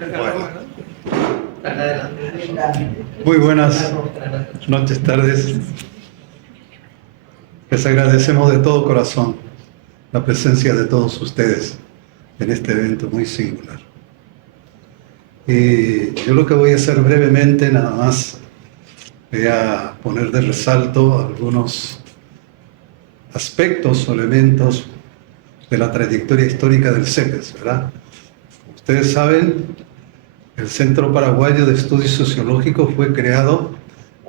Bueno. Muy buenas noches, tardes. Les agradecemos de todo corazón la presencia de todos ustedes en este evento muy singular. Y yo lo que voy a hacer brevemente, nada más, voy a poner de resalto algunos aspectos o elementos de la trayectoria histórica del CEPES, ¿verdad? Ustedes saben, el Centro Paraguayo de Estudios Sociológicos fue creado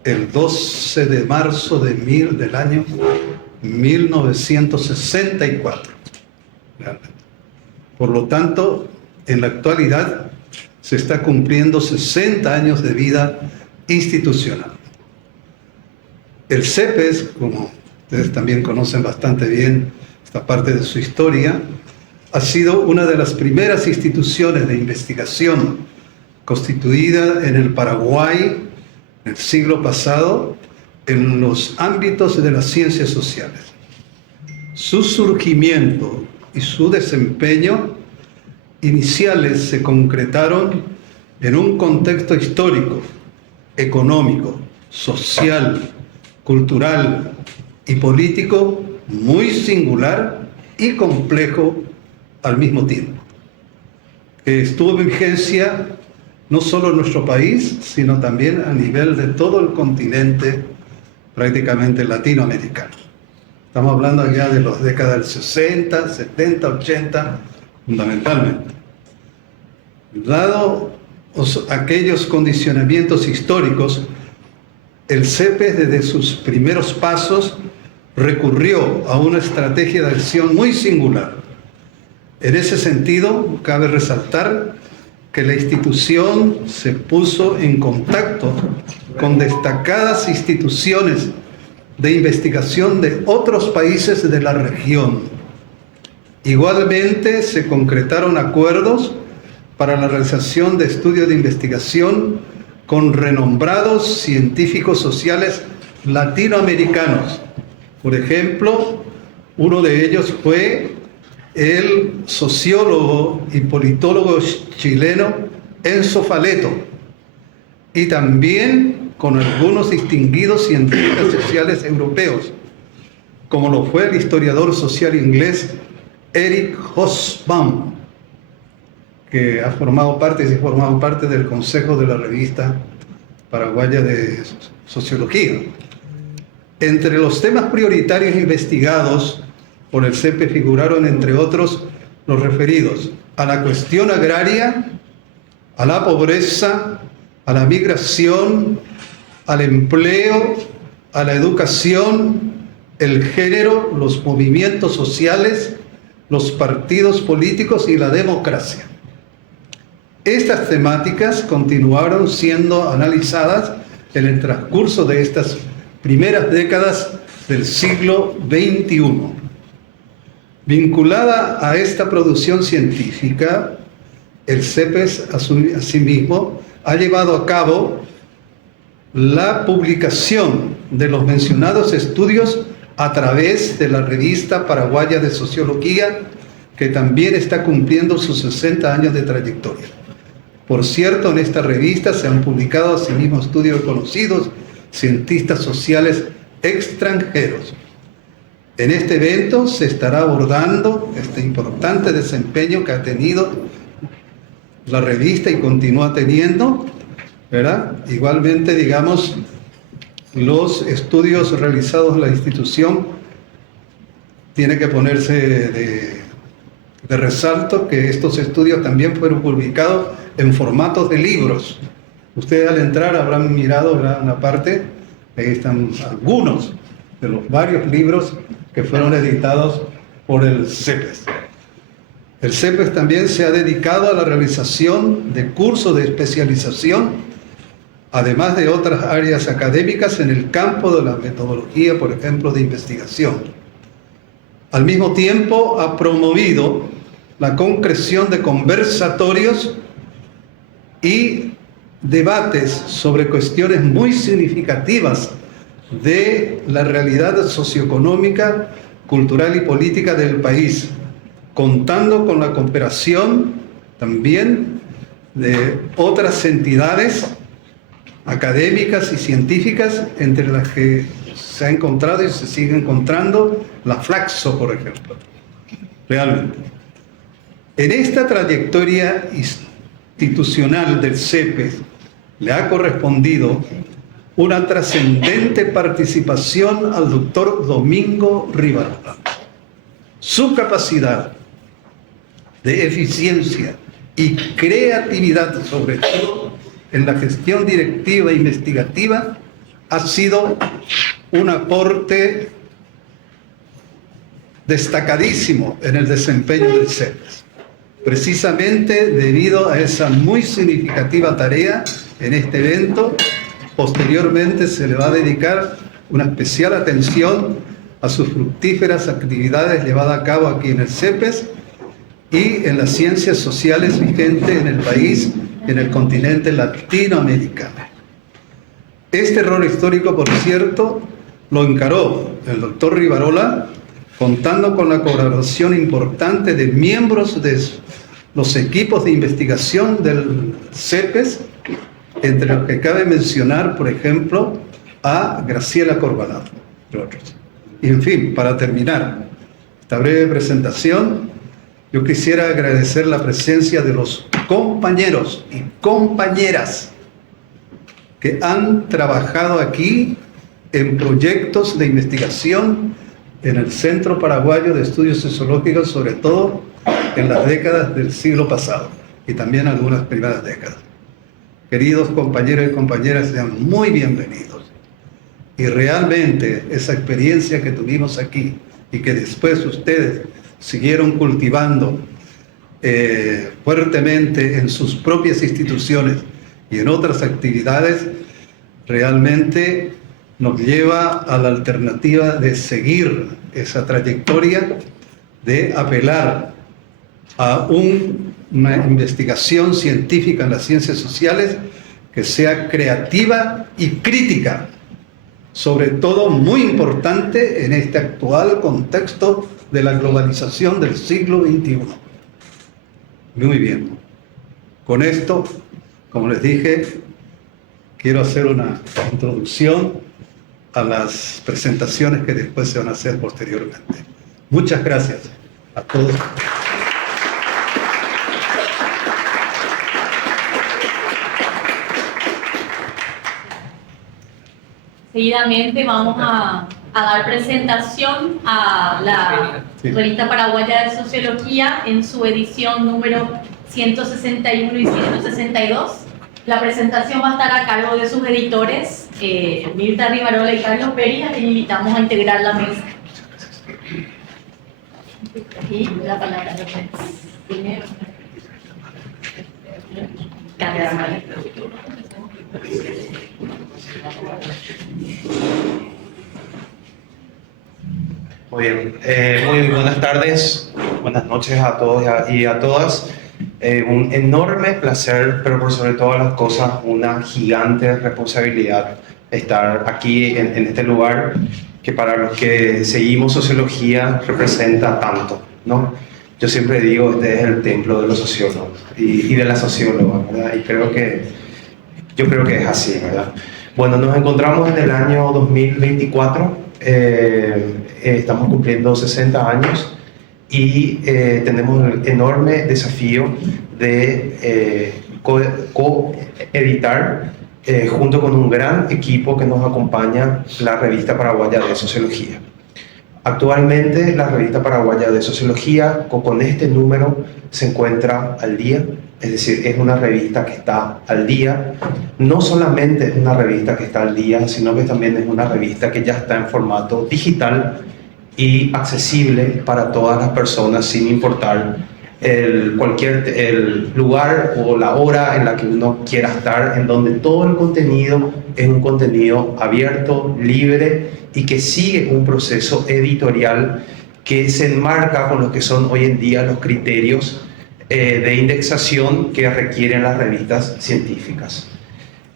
el 12 de marzo del año 1964. Por lo tanto, en la actualidad se está cumpliendo 60 años de vida institucional. El CEPES, como ustedes también conocen bastante bien esta parte de su historia, ha sido una de las primeras instituciones de investigación constituida en el Paraguay en el siglo pasado en los ámbitos de las ciencias sociales. Su surgimiento y su desempeño iniciales se concretaron en un contexto histórico, económico, social, cultural y político muy singular y complejo al mismo tiempo, que estuvo en vigencia no solo en nuestro país, sino también a nivel de todo el continente prácticamente latinoamericano. Estamos hablando ya de las décadas del 60, 70, 80, fundamentalmente. Dado aquellos condicionamientos históricos, el CEPES desde sus primeros pasos recurrió a una estrategia de acción muy singular. En ese sentido, cabe resaltar que la institución se puso en contacto con destacadas instituciones de investigación de otros países de la región. Igualmente, se concretaron acuerdos para la realización de estudios de investigación con renombrados científicos sociales latinoamericanos. Por ejemplo, uno de ellos fue el sociólogo y politólogo chileno Enzo Faleto, y también con algunos distinguidos científicos sociales europeos, como lo fue el historiador social inglés Eric Hobsbawm, que ha formado parte del Consejo de la Revista Paraguaya de Sociología. Entre los temas prioritarios investigados por el CEPES figuraron, entre otros, los referidos a la cuestión agraria, a la pobreza, a la migración, al empleo, a la educación, el género, los movimientos sociales, los partidos políticos y la democracia. Estas temáticas continuaron siendo analizadas en el transcurso de estas primeras décadas del siglo XXI. Vinculada a esta producción científica, el CEPES asimismo ha llevado a cabo la publicación de los mencionados estudios a través de la Revista Paraguaya de Sociología, que también está cumpliendo sus 60 años de trayectoria. Por cierto, en esta revista se han publicado asimismo estudios de conocidos cientistas sociales extranjeros. En este evento se estará abordando este importante desempeño que ha tenido la revista y continúa teniendo, ¿verdad? Igualmente, digamos, los estudios realizados en la institución tiene que ponerse de resalto que estos estudios también fueron publicados en formatos de libros. Ustedes al entrar habrán mirado, ¿verdad?, una parte, ahí están algunos de los varios libros que fueron editados por el CEPES. El CEPES también se ha dedicado a la realización de cursos de especialización, además de otras áreas académicas en el campo de la metodología, por ejemplo, de investigación. Al mismo tiempo, ha promovido la concreción de conversatorios y debates sobre cuestiones muy significativas de la realidad socioeconómica, cultural y política del país, contando con la cooperación también de otras entidades académicas y científicas, entre las que se ha encontrado y se sigue encontrando la Flaxo, por ejemplo. Realmente. En esta trayectoria institucional del CEPES le ha correspondido una trascendente participación al doctor Domingo Rivarola. Su capacidad de eficiencia y creatividad, sobre todo en la gestión directiva e investigativa, ha sido un aporte destacadísimo en el desempeño del CEPES. Precisamente debido a esa muy significativa tarea en este evento, posteriormente se le va a dedicar una especial atención a sus fructíferas actividades llevadas a cabo aquí en el CEPES y en las ciencias sociales vigentes en el país y en el continente latinoamericano. Este rol histórico, por cierto, lo encaró el doctor Rivarola, contando con la colaboración importante de miembros de los equipos de investigación del CEPES, entre los que cabe mencionar, por ejemplo, a Graciela Corbalán, entre otros. Y en fin, para terminar esta breve presentación, yo quisiera agradecer la presencia de los compañeros y compañeras que han trabajado aquí en proyectos de investigación en el Centro Paraguayo de Estudios Sociológicos, sobre todo en las décadas del siglo pasado y también algunas primeras décadas. Queridos compañeros y compañeras, sean muy bienvenidos. Y realmente esa experiencia que tuvimos aquí y que después ustedes siguieron cultivando fuertemente en sus propias instituciones y en otras actividades, realmente nos lleva a la alternativa de seguir esa trayectoria, de apelar a una investigación científica en las ciencias sociales que sea creativa y crítica, sobre todo muy importante en este actual contexto de la globalización del siglo XXI. Muy bien. Con esto, como les dije, quiero hacer una introducción a las presentaciones que después se van a hacer posteriormente. Muchas gracias a todos. Seguidamente vamos a dar presentación a la Revista Paraguaya de Sociología en su edición número 161 y 162. La presentación va a estar a cargo de sus editores, Mirta Rivarola y Carlos Pérez, a quien invitamos a integrar la mesa. Y la palabra de ustedes. Primero. Muy bien, muy buenas tardes, buenas noches a todos y a todas. Un enorme placer, pero por sobre todas las cosas, una gigante responsabilidad estar aquí en este lugar que para los que seguimos sociología representa tanto, ¿no? Yo siempre digo, este es el templo de los sociólogos y de la socióloga, ¿verdad? Y yo creo que es así, ¿verdad? Bueno, nos encontramos en el año 2024, estamos cumpliendo 60 años y tenemos el enorme desafío de coeditar junto con un gran equipo que nos acompaña la Revista Paraguaya de Sociología. Actualmente la Revista Paraguaya de Sociología con este número se encuentra al día, es decir, es una revista que está al día. No solamente es una revista que está al día, sino que también es una revista que ya está en formato digital y accesible para todas las personas sin importar el lugar o la hora en la que uno quiera estar, en donde todo el contenido es un contenido abierto, libre y que sigue un proceso editorial que se enmarca con lo que son hoy en día los criterios de indexación que requieren las revistas científicas.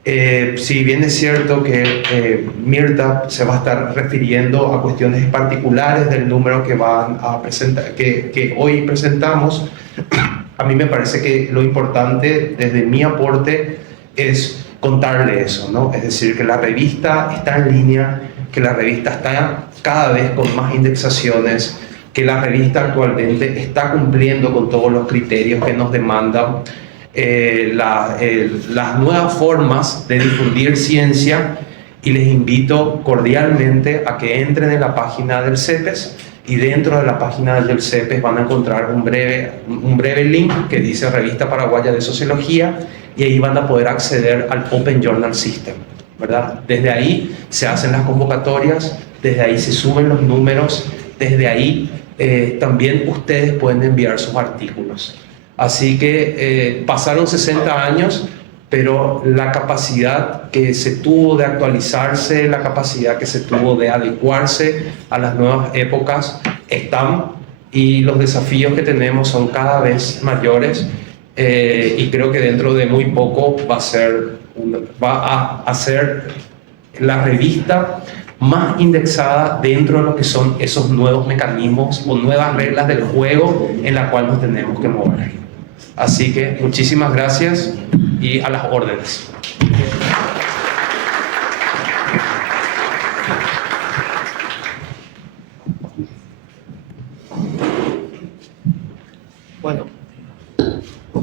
Si bien es cierto que Mirta se va a estar refiriendo a cuestiones particulares del número que van a presentar, que hoy presentamos, a mí me parece que lo importante desde mi aporte es contarle eso, ¿no? Es decir, que la revista está en línea, que la revista está cada vez con más indexaciones, que la revista actualmente está cumpliendo con todos los criterios que nos demandan las nuevas formas de difundir ciencia, y les invito cordialmente a que entren en la página del CEPES, y dentro de la página del CEPES van a encontrar un breve link que dice Revista Paraguaya de Sociología, y ahí van a poder acceder al Open Journal System, ¿verdad? Desde ahí se hacen las convocatorias, desde ahí se suben los números, desde ahí también ustedes pueden enviar sus artículos. Así que pasaron 60 años, pero la capacidad que se tuvo de actualizarse, la capacidad que se tuvo de adecuarse a las nuevas épocas están, y los desafíos que tenemos son cada vez mayores, y creo que dentro de muy poco va a ser la revista más indexada dentro de lo que son esos nuevos mecanismos o nuevas reglas del juego en la cual nos tenemos que mover. Así que muchísimas gracias y a las órdenes. Bueno,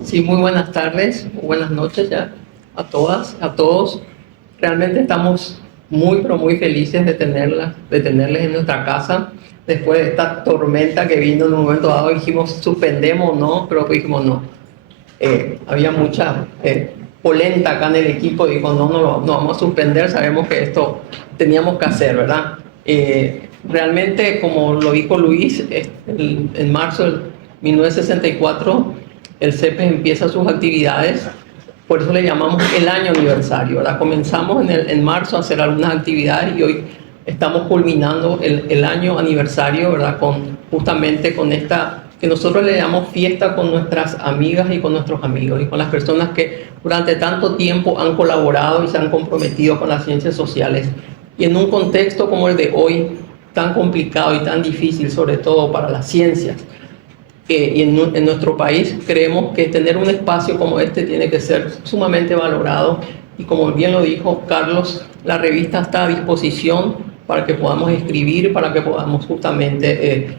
sí, muy buenas tardes, buenas noches ya a todas, a todos. Realmente estamos muy, pero muy felices de tenerles en nuestra casa. Después de esta tormenta que vino en un momento dado, dijimos, suspendemos, ¿no? Pero dijimos, no. Había mucha polenta acá en el equipo y dijo, no vamos a suspender, sabemos que esto teníamos que hacer, ¿verdad? Realmente, como lo dijo Luis, en marzo del 1964, el CEPES empieza sus actividades, por eso le llamamos el año aniversario, ¿verdad? Comenzamos en marzo a hacer algunas actividades y hoy estamos culminando el año aniversario, ¿verdad? Justamente con esta que nosotros le llamamos fiesta con nuestras amigas y con nuestros amigos y con las personas que durante tanto tiempo han colaborado y se han comprometido con las ciencias sociales. Y en un contexto como el de hoy, tan complicado y tan difícil, sobre todo para las ciencias, y en nuestro país, creemos que tener un espacio como este tiene que ser sumamente valorado. Y como bien lo dijo Carlos, la revista está a disposición para que podamos escribir, para que podamos justamente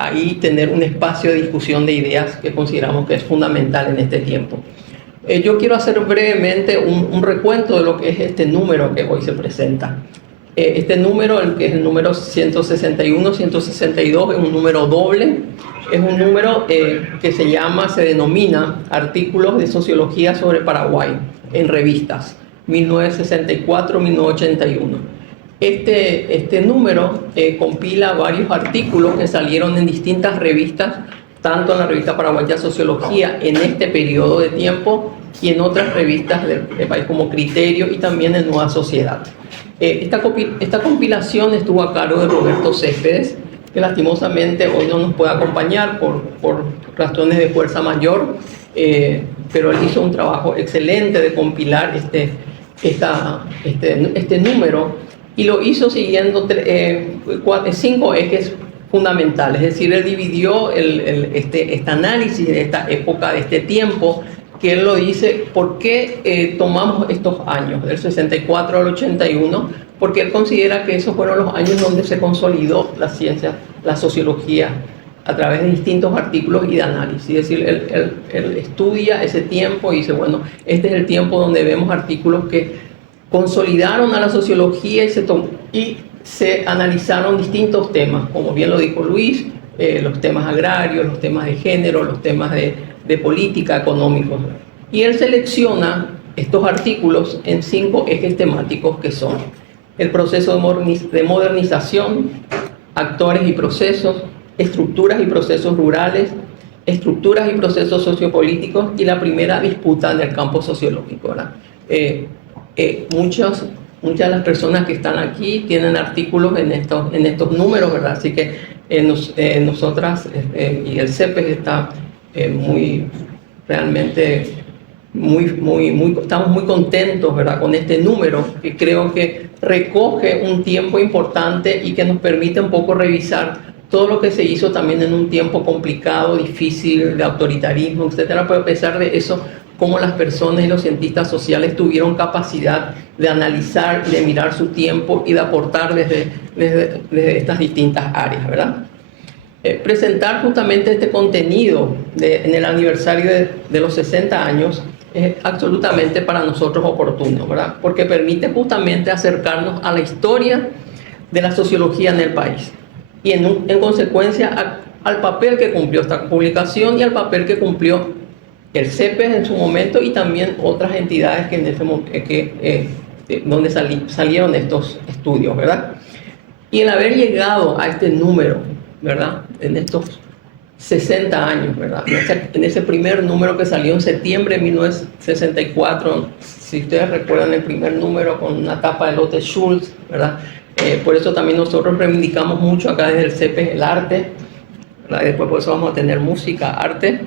ahí tener un espacio de discusión de ideas que consideramos que es fundamental en este tiempo. Yo quiero hacer brevemente un recuento de lo que es este número que hoy se presenta. Este número, el que es el número 161, 162, es un número doble, es un número que se denomina Artículos de Sociología sobre Paraguay en revistas, 1964-1981. Este número compila varios artículos que salieron en distintas revistas, tanto en la revista Paraguaya Sociología en este periodo de tiempo y en otras revistas del país como Criterio y también en Nueva Sociedad. Esta compilación estuvo a cargo de Roberto Céspedes, que lastimosamente hoy no nos puede acompañar por razones de fuerza mayor, pero él hizo un trabajo excelente de compilar este número, y lo hizo siguiendo 5 ejes fundamentales. Es decir, él dividió este análisis de esta época, de este tiempo, que él lo dice, ¿por qué tomamos estos años, del 64 al 81? Porque él considera que esos fueron los años donde se consolidó la ciencia, la sociología, a través de distintos artículos y de análisis. Es decir, él estudia ese tiempo y dice, bueno, este es el tiempo donde vemos artículos que consolidaron a la sociología y se analizaron distintos temas, como bien lo dijo Luis, los temas agrarios, los temas de género, los temas de política, económicos. Y él selecciona estos artículos en 5 ejes temáticos que son el proceso de modernización, actores y procesos, estructuras y procesos rurales, estructuras y procesos sociopolíticos y la primera disputa en el campo sociológico, ¿verdad? Muchas de las personas que están aquí tienen artículos en estos números, ¿verdad? Así que nosotras y el CEPES está realmente estamos muy contentos, ¿verdad?, con este número, que creo que recoge un tiempo importante y que nos permite un poco revisar todo lo que se hizo también en un tiempo complicado, difícil, de autoritarismo, etcétera, pero a pesar de eso, cómo las personas y los cientistas sociales tuvieron capacidad de analizar, de mirar su tiempo y de aportar desde estas distintas áreas, ¿verdad? Presentar justamente este contenido en el aniversario de los 60 años es absolutamente para nosotros oportuno, ¿verdad? Porque permite justamente acercarnos a la historia de la sociología en el país y en consecuencia al papel que cumplió esta publicación y al papel que cumplió el CEPES en su momento y también otras entidades que en ese donde salieron estos estudios, ¿verdad? Y el haber llegado a este número, ¿verdad?, en estos 60 años, ¿verdad?, en ese primer número que salió en septiembre de 1964, si ustedes recuerdan el primer número con una tapa de Lotte Schultz, ¿verdad? Por eso también nosotros reivindicamos mucho acá desde el CEPES el arte, ¿verdad? Y después por eso vamos a tener música, arte,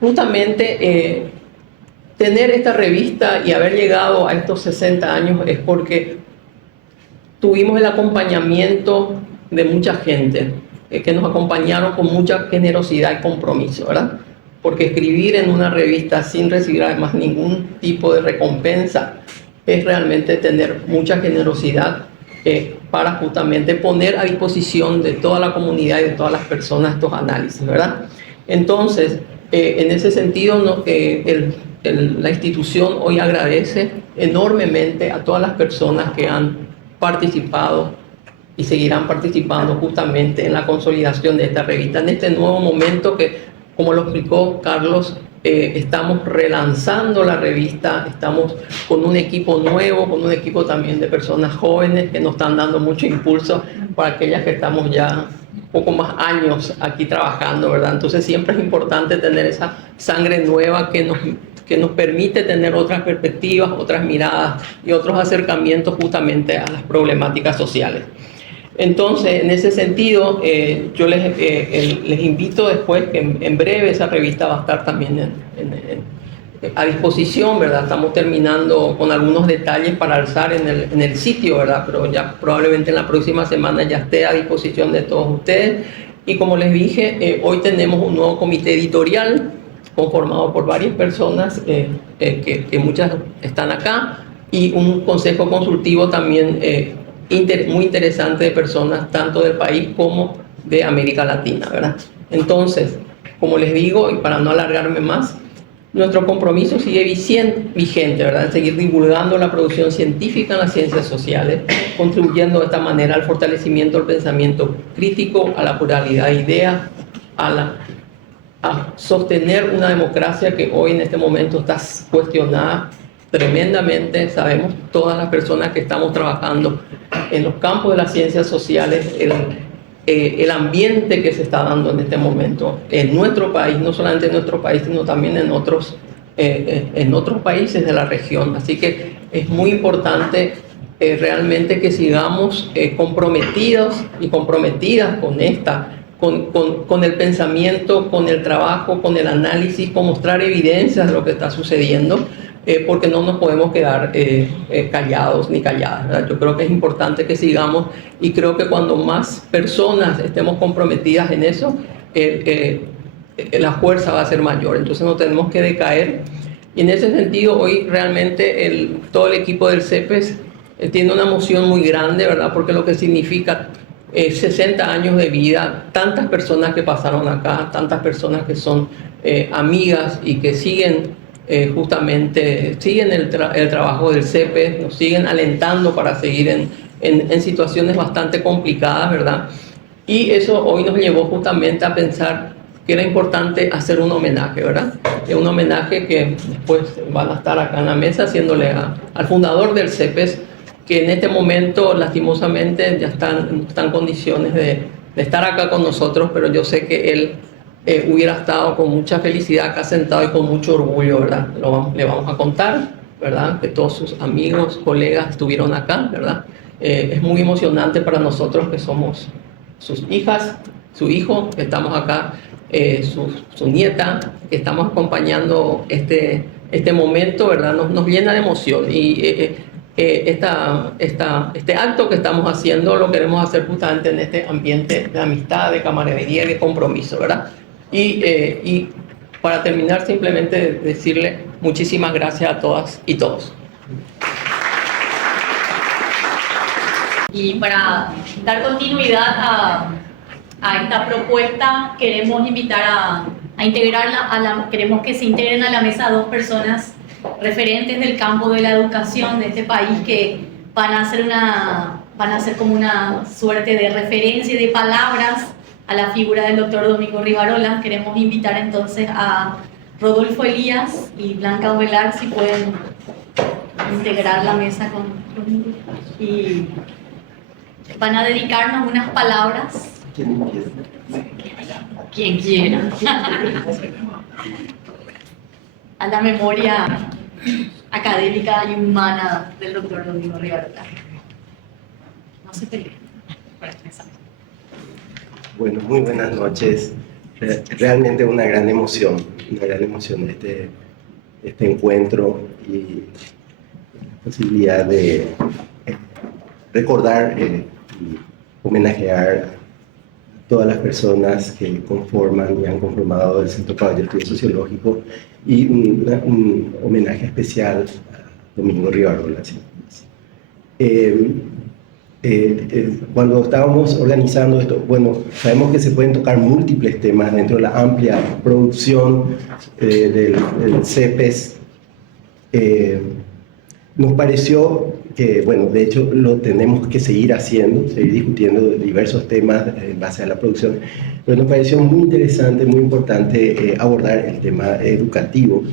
justamente tener esta revista y haber llegado a estos 60 años es porque tuvimos el acompañamiento de mucha gente que nos acompañaron con mucha generosidad y compromiso, ¿verdad? Porque escribir en una revista sin recibir además ningún tipo de recompensa es realmente tener mucha generosidad para justamente poner a disposición de toda la comunidad y de todas las personas estos análisis, ¿verdad? Entonces, en ese sentido, la institución hoy agradece enormemente a todas las personas que han participado y seguirán participando justamente en la consolidación de esta revista, en este nuevo momento que, como lo explicó Carlos, estamos relanzando la revista, estamos con un equipo nuevo, con un equipo también de personas jóvenes que nos están dando mucho impulso para aquellas que estamos ya un poco más años aquí trabajando, ¿verdad? Entonces siempre es importante tener esa sangre nueva que nos permite tener otras perspectivas, otras miradas y otros acercamientos justamente a las problemáticas sociales. Entonces, en ese sentido, yo les invito después que en breve esa revista va a estar también a disposición, ¿verdad? Estamos terminando con algunos detalles para alzar en el sitio, ¿verdad? Pero ya probablemente en la próxima semana ya esté a disposición de todos ustedes. Y como les dije, hoy tenemos un nuevo comité editorial conformado por varias personas, que muchas están acá, y un consejo consultivo también muy interesante de personas tanto del país como de América Latina, ¿verdad? Entonces, como les digo, y para no alargarme más, nuestro compromiso sigue vigente, ¿verdad? Seguir divulgando la producción científica en las ciencias sociales, contribuyendo de esta manera al fortalecimiento del pensamiento crítico, a la pluralidad de ideas, a sostener una democracia que hoy en este momento está cuestionada tremendamente. Sabemos todas las personas que estamos trabajando en los campos de las ciencias sociales, el ambiente que se está dando en este momento en nuestro país, no solamente en nuestro país, sino también en otros países de la región. Así que es muy importante realmente que sigamos comprometidos y comprometidas con el pensamiento, con el trabajo, con el análisis, con mostrar evidencias de lo que está sucediendo, porque no nos podemos quedar callados ni calladas, ¿verdad? Yo creo que es importante que sigamos, y creo que cuando más personas estemos comprometidas en eso, la fuerza va a ser mayor. Entonces no tenemos que decaer. Y en ese sentido, hoy realmente todo el equipo del CEPES tiene una emoción muy grande, ¿verdad? Porque lo que significa 60 años de vida, tantas personas que pasaron acá, tantas personas que son amigas y que siguen el trabajo del CEPES, nos siguen alentando para seguir en situaciones bastante complicadas, ¿verdad? Y eso hoy nos llevó justamente a pensar que era importante hacer un homenaje, ¿verdad? Un homenaje que después van a estar acá en la mesa haciéndole al fundador del CEPES, que en este momento lastimosamente ya está en condiciones de estar acá con nosotros, pero yo sé que él hubiera estado con mucha felicidad acá sentado y con mucho orgullo, ¿verdad? Le vamos a contar, ¿verdad? Que todos sus amigos, colegas estuvieron acá, ¿verdad? Es muy emocionante para nosotros que somos sus hijas, su hijo, que estamos acá su nieta, que estamos acompañando este momento, ¿verdad? Nos llena de emoción y este acto que estamos haciendo lo queremos hacer justamente en este ambiente de amistad, de camaradería y de compromiso, ¿verdad? Y para terminar, simplemente decirle muchísimas gracias a todas y todos. Y para dar continuidad a esta propuesta, queremos invitar a integrarla, queremos que se integren a la mesa dos personas referentes del campo de la educación de este país que van a hacer como una suerte de referencia y de palabras a la figura del doctor Domingo Rivarola. Queremos invitar entonces a Rodolfo Elías y Blanca Ovelar, si pueden integrar la mesa conmigo. Y van a dedicarnos unas palabras. Quien quiera. A la memoria académica y humana del doctor Domingo Rivarola. No se peleen para empezar. Bueno, muy buenas noches. Realmente una gran emoción este encuentro y la posibilidad de recordar y homenajear a todas las personas que conforman y han conformado el Centro para el Estudio Sociológico y un homenaje especial a Domingo Rivarola. Cuando estábamos organizando esto, bueno, sabemos que se pueden tocar múltiples temas dentro de la amplia producción del CEPES. Nos pareció que, bueno, de hecho lo tenemos que seguir haciendo, seguir discutiendo diversos temas en base a la producción, pero nos pareció muy interesante, muy importante abordar el tema educativo.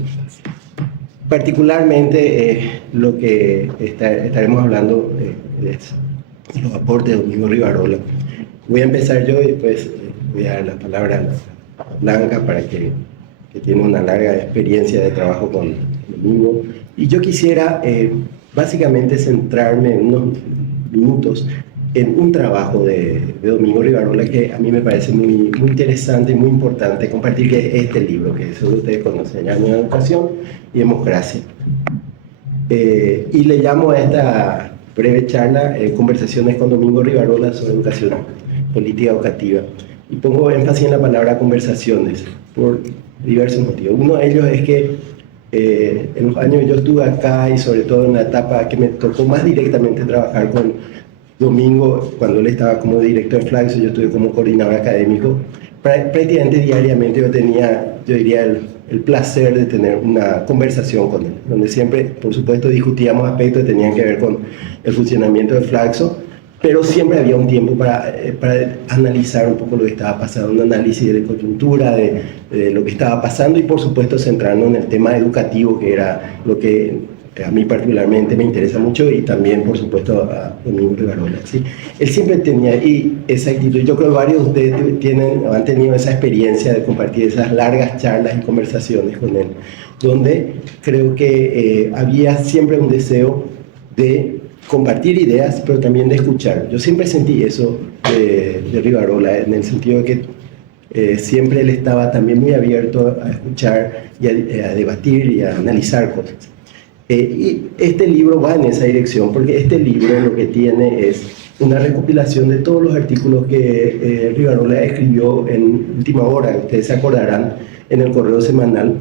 Particularmente lo que estaremos hablando es los aportes de Domingo Rivarola. Voy a empezar yo y después voy a dar la palabra a Blanca, para que tiene una larga experiencia de trabajo con Domingo. Y yo quisiera básicamente centrarme en unos minutos en un trabajo de Domingo Rivarola que a mí me parece muy interesante y muy importante compartir, que es este libro, que seguro ustedes conocen, Años de Educación y Democracia. Y le llamo a esta breve charla Conversaciones con Domingo Rivarola sobre educación política educativa. Y pongo énfasis en la palabra conversaciones por diversos motivos. Uno de ellos es que en los años que yo estuve acá, y sobre todo en la etapa que me tocó más directamente trabajar con Domingo, cuando él estaba como director de Flaxo, yo estuve como coordinador académico, prácticamente diariamente yo tenía, yo diría, el placer de tener una conversación con él, donde siempre, por supuesto, discutíamos aspectos que tenían que ver con el funcionamiento de Flaxo, pero siempre había un tiempo para analizar un poco lo que estaba pasando, un análisis de coyuntura, de lo que estaba pasando, y por supuesto centrarnos en el tema educativo, que era lo que a mí particularmente me interesa mucho, y también por supuesto a Domingo Rivarola, ¿sí? Él siempre tenía esa actitud. Yo creo que varios de ustedes han tenido esa experiencia de compartir esas largas charlas y conversaciones con él, donde creo que había siempre un deseo de compartir ideas, pero también de escuchar. Yo siempre sentí eso de Rivarola, en el sentido de que siempre él estaba también muy abierto a escuchar y a debatir y a analizar cosas. Y este libro va en esa dirección, porque este libro lo que tiene es una recopilación de todos los artículos que Rivarola escribió en última hora. Ustedes se acordarán, en el correo semanal,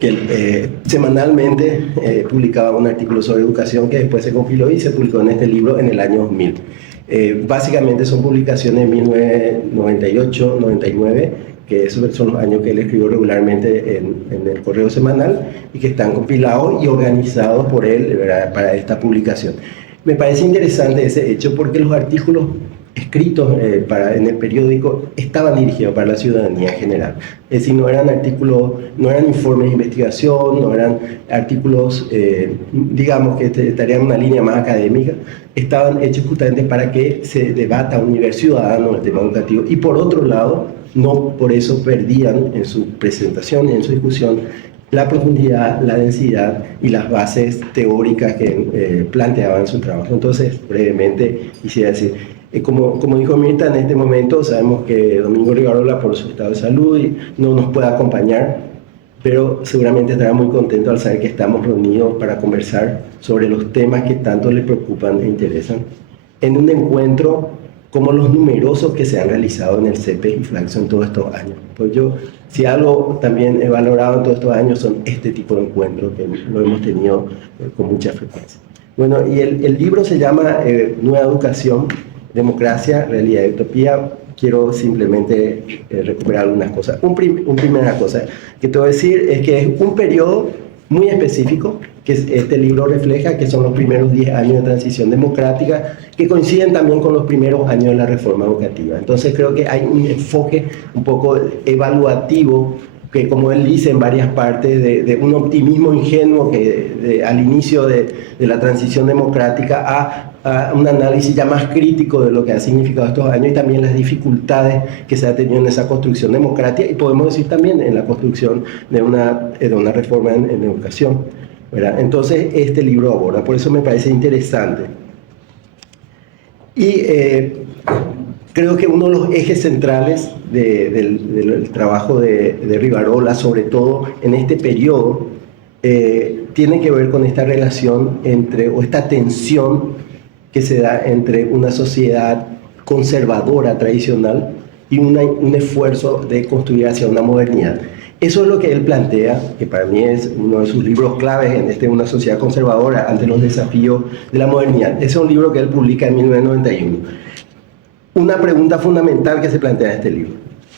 que semanalmente publicaba un artículo sobre educación que después se compiló y se publicó en este libro en el año 2000. Básicamente son publicaciones de 1998, 99, que esos son los años que él escribió regularmente en el correo semanal, y que están compilados y organizados por él, ¿verdad?, para esta publicación. Me parece interesante ese hecho, porque los artículos escritos en el periódico estaban dirigidos para la ciudadanía en general. Es decir, no eran artículos, no eran informes de investigación, no eran artículos, digamos, que estarían en una línea más académica. Estaban hechos justamente para que se debata a un nivel ciudadano el tema educativo. Y por otro lado, no por eso perdían en su presentación y en su discusión la profundidad, la densidad y las bases teóricas que planteaban su trabajo. Entonces, brevemente, quisiera decir, Como dijo Mirta, en este momento sabemos que Domingo Rivarola, por su estado de salud, no nos puede acompañar, pero seguramente estará muy contento al saber que estamos reunidos para conversar sobre los temas que tanto le preocupan e interesan, en un encuentro como los numerosos que se han realizado en el CEPES y Flaxo en todos estos años. Pues yo, si algo también he valorado en todos estos años, son este tipo de encuentros que lo hemos tenido con mucha frecuencia. Bueno, y el libro se llama Nueva Educación, Democracia, Realidad y Utopía. Quiero simplemente recuperar algunas cosas. Primera cosa que te voy a decir es que es un periodo muy específico que este libro refleja, que son los primeros 10 años de transición democrática, que coinciden también con los primeros años de la reforma educativa. Entonces creo que hay un enfoque un poco evaluativo, que como él dice en varias partes, de un optimismo ingenuo que al inicio de la transición democrática a un análisis ya más crítico de lo que ha significado estos años y también las dificultades que se ha tenido en esa construcción democrática y podemos decir también en la construcción de una reforma en educación, ¿verdad? Entonces este libro aborda, por eso me parece interesante. Y creo que uno de los ejes centrales del trabajo de Rivarola, sobre todo en este periodo, tiene que ver con esta relación o esta tensión que se da entre una sociedad conservadora tradicional y un esfuerzo de construir hacia una modernidad. Eso es lo que él plantea, que para mí es uno de sus libros claves en una sociedad conservadora ante los desafíos de la modernidad. Ese es un libro que él publica en 1991. Una pregunta fundamental que se plantea en este libro: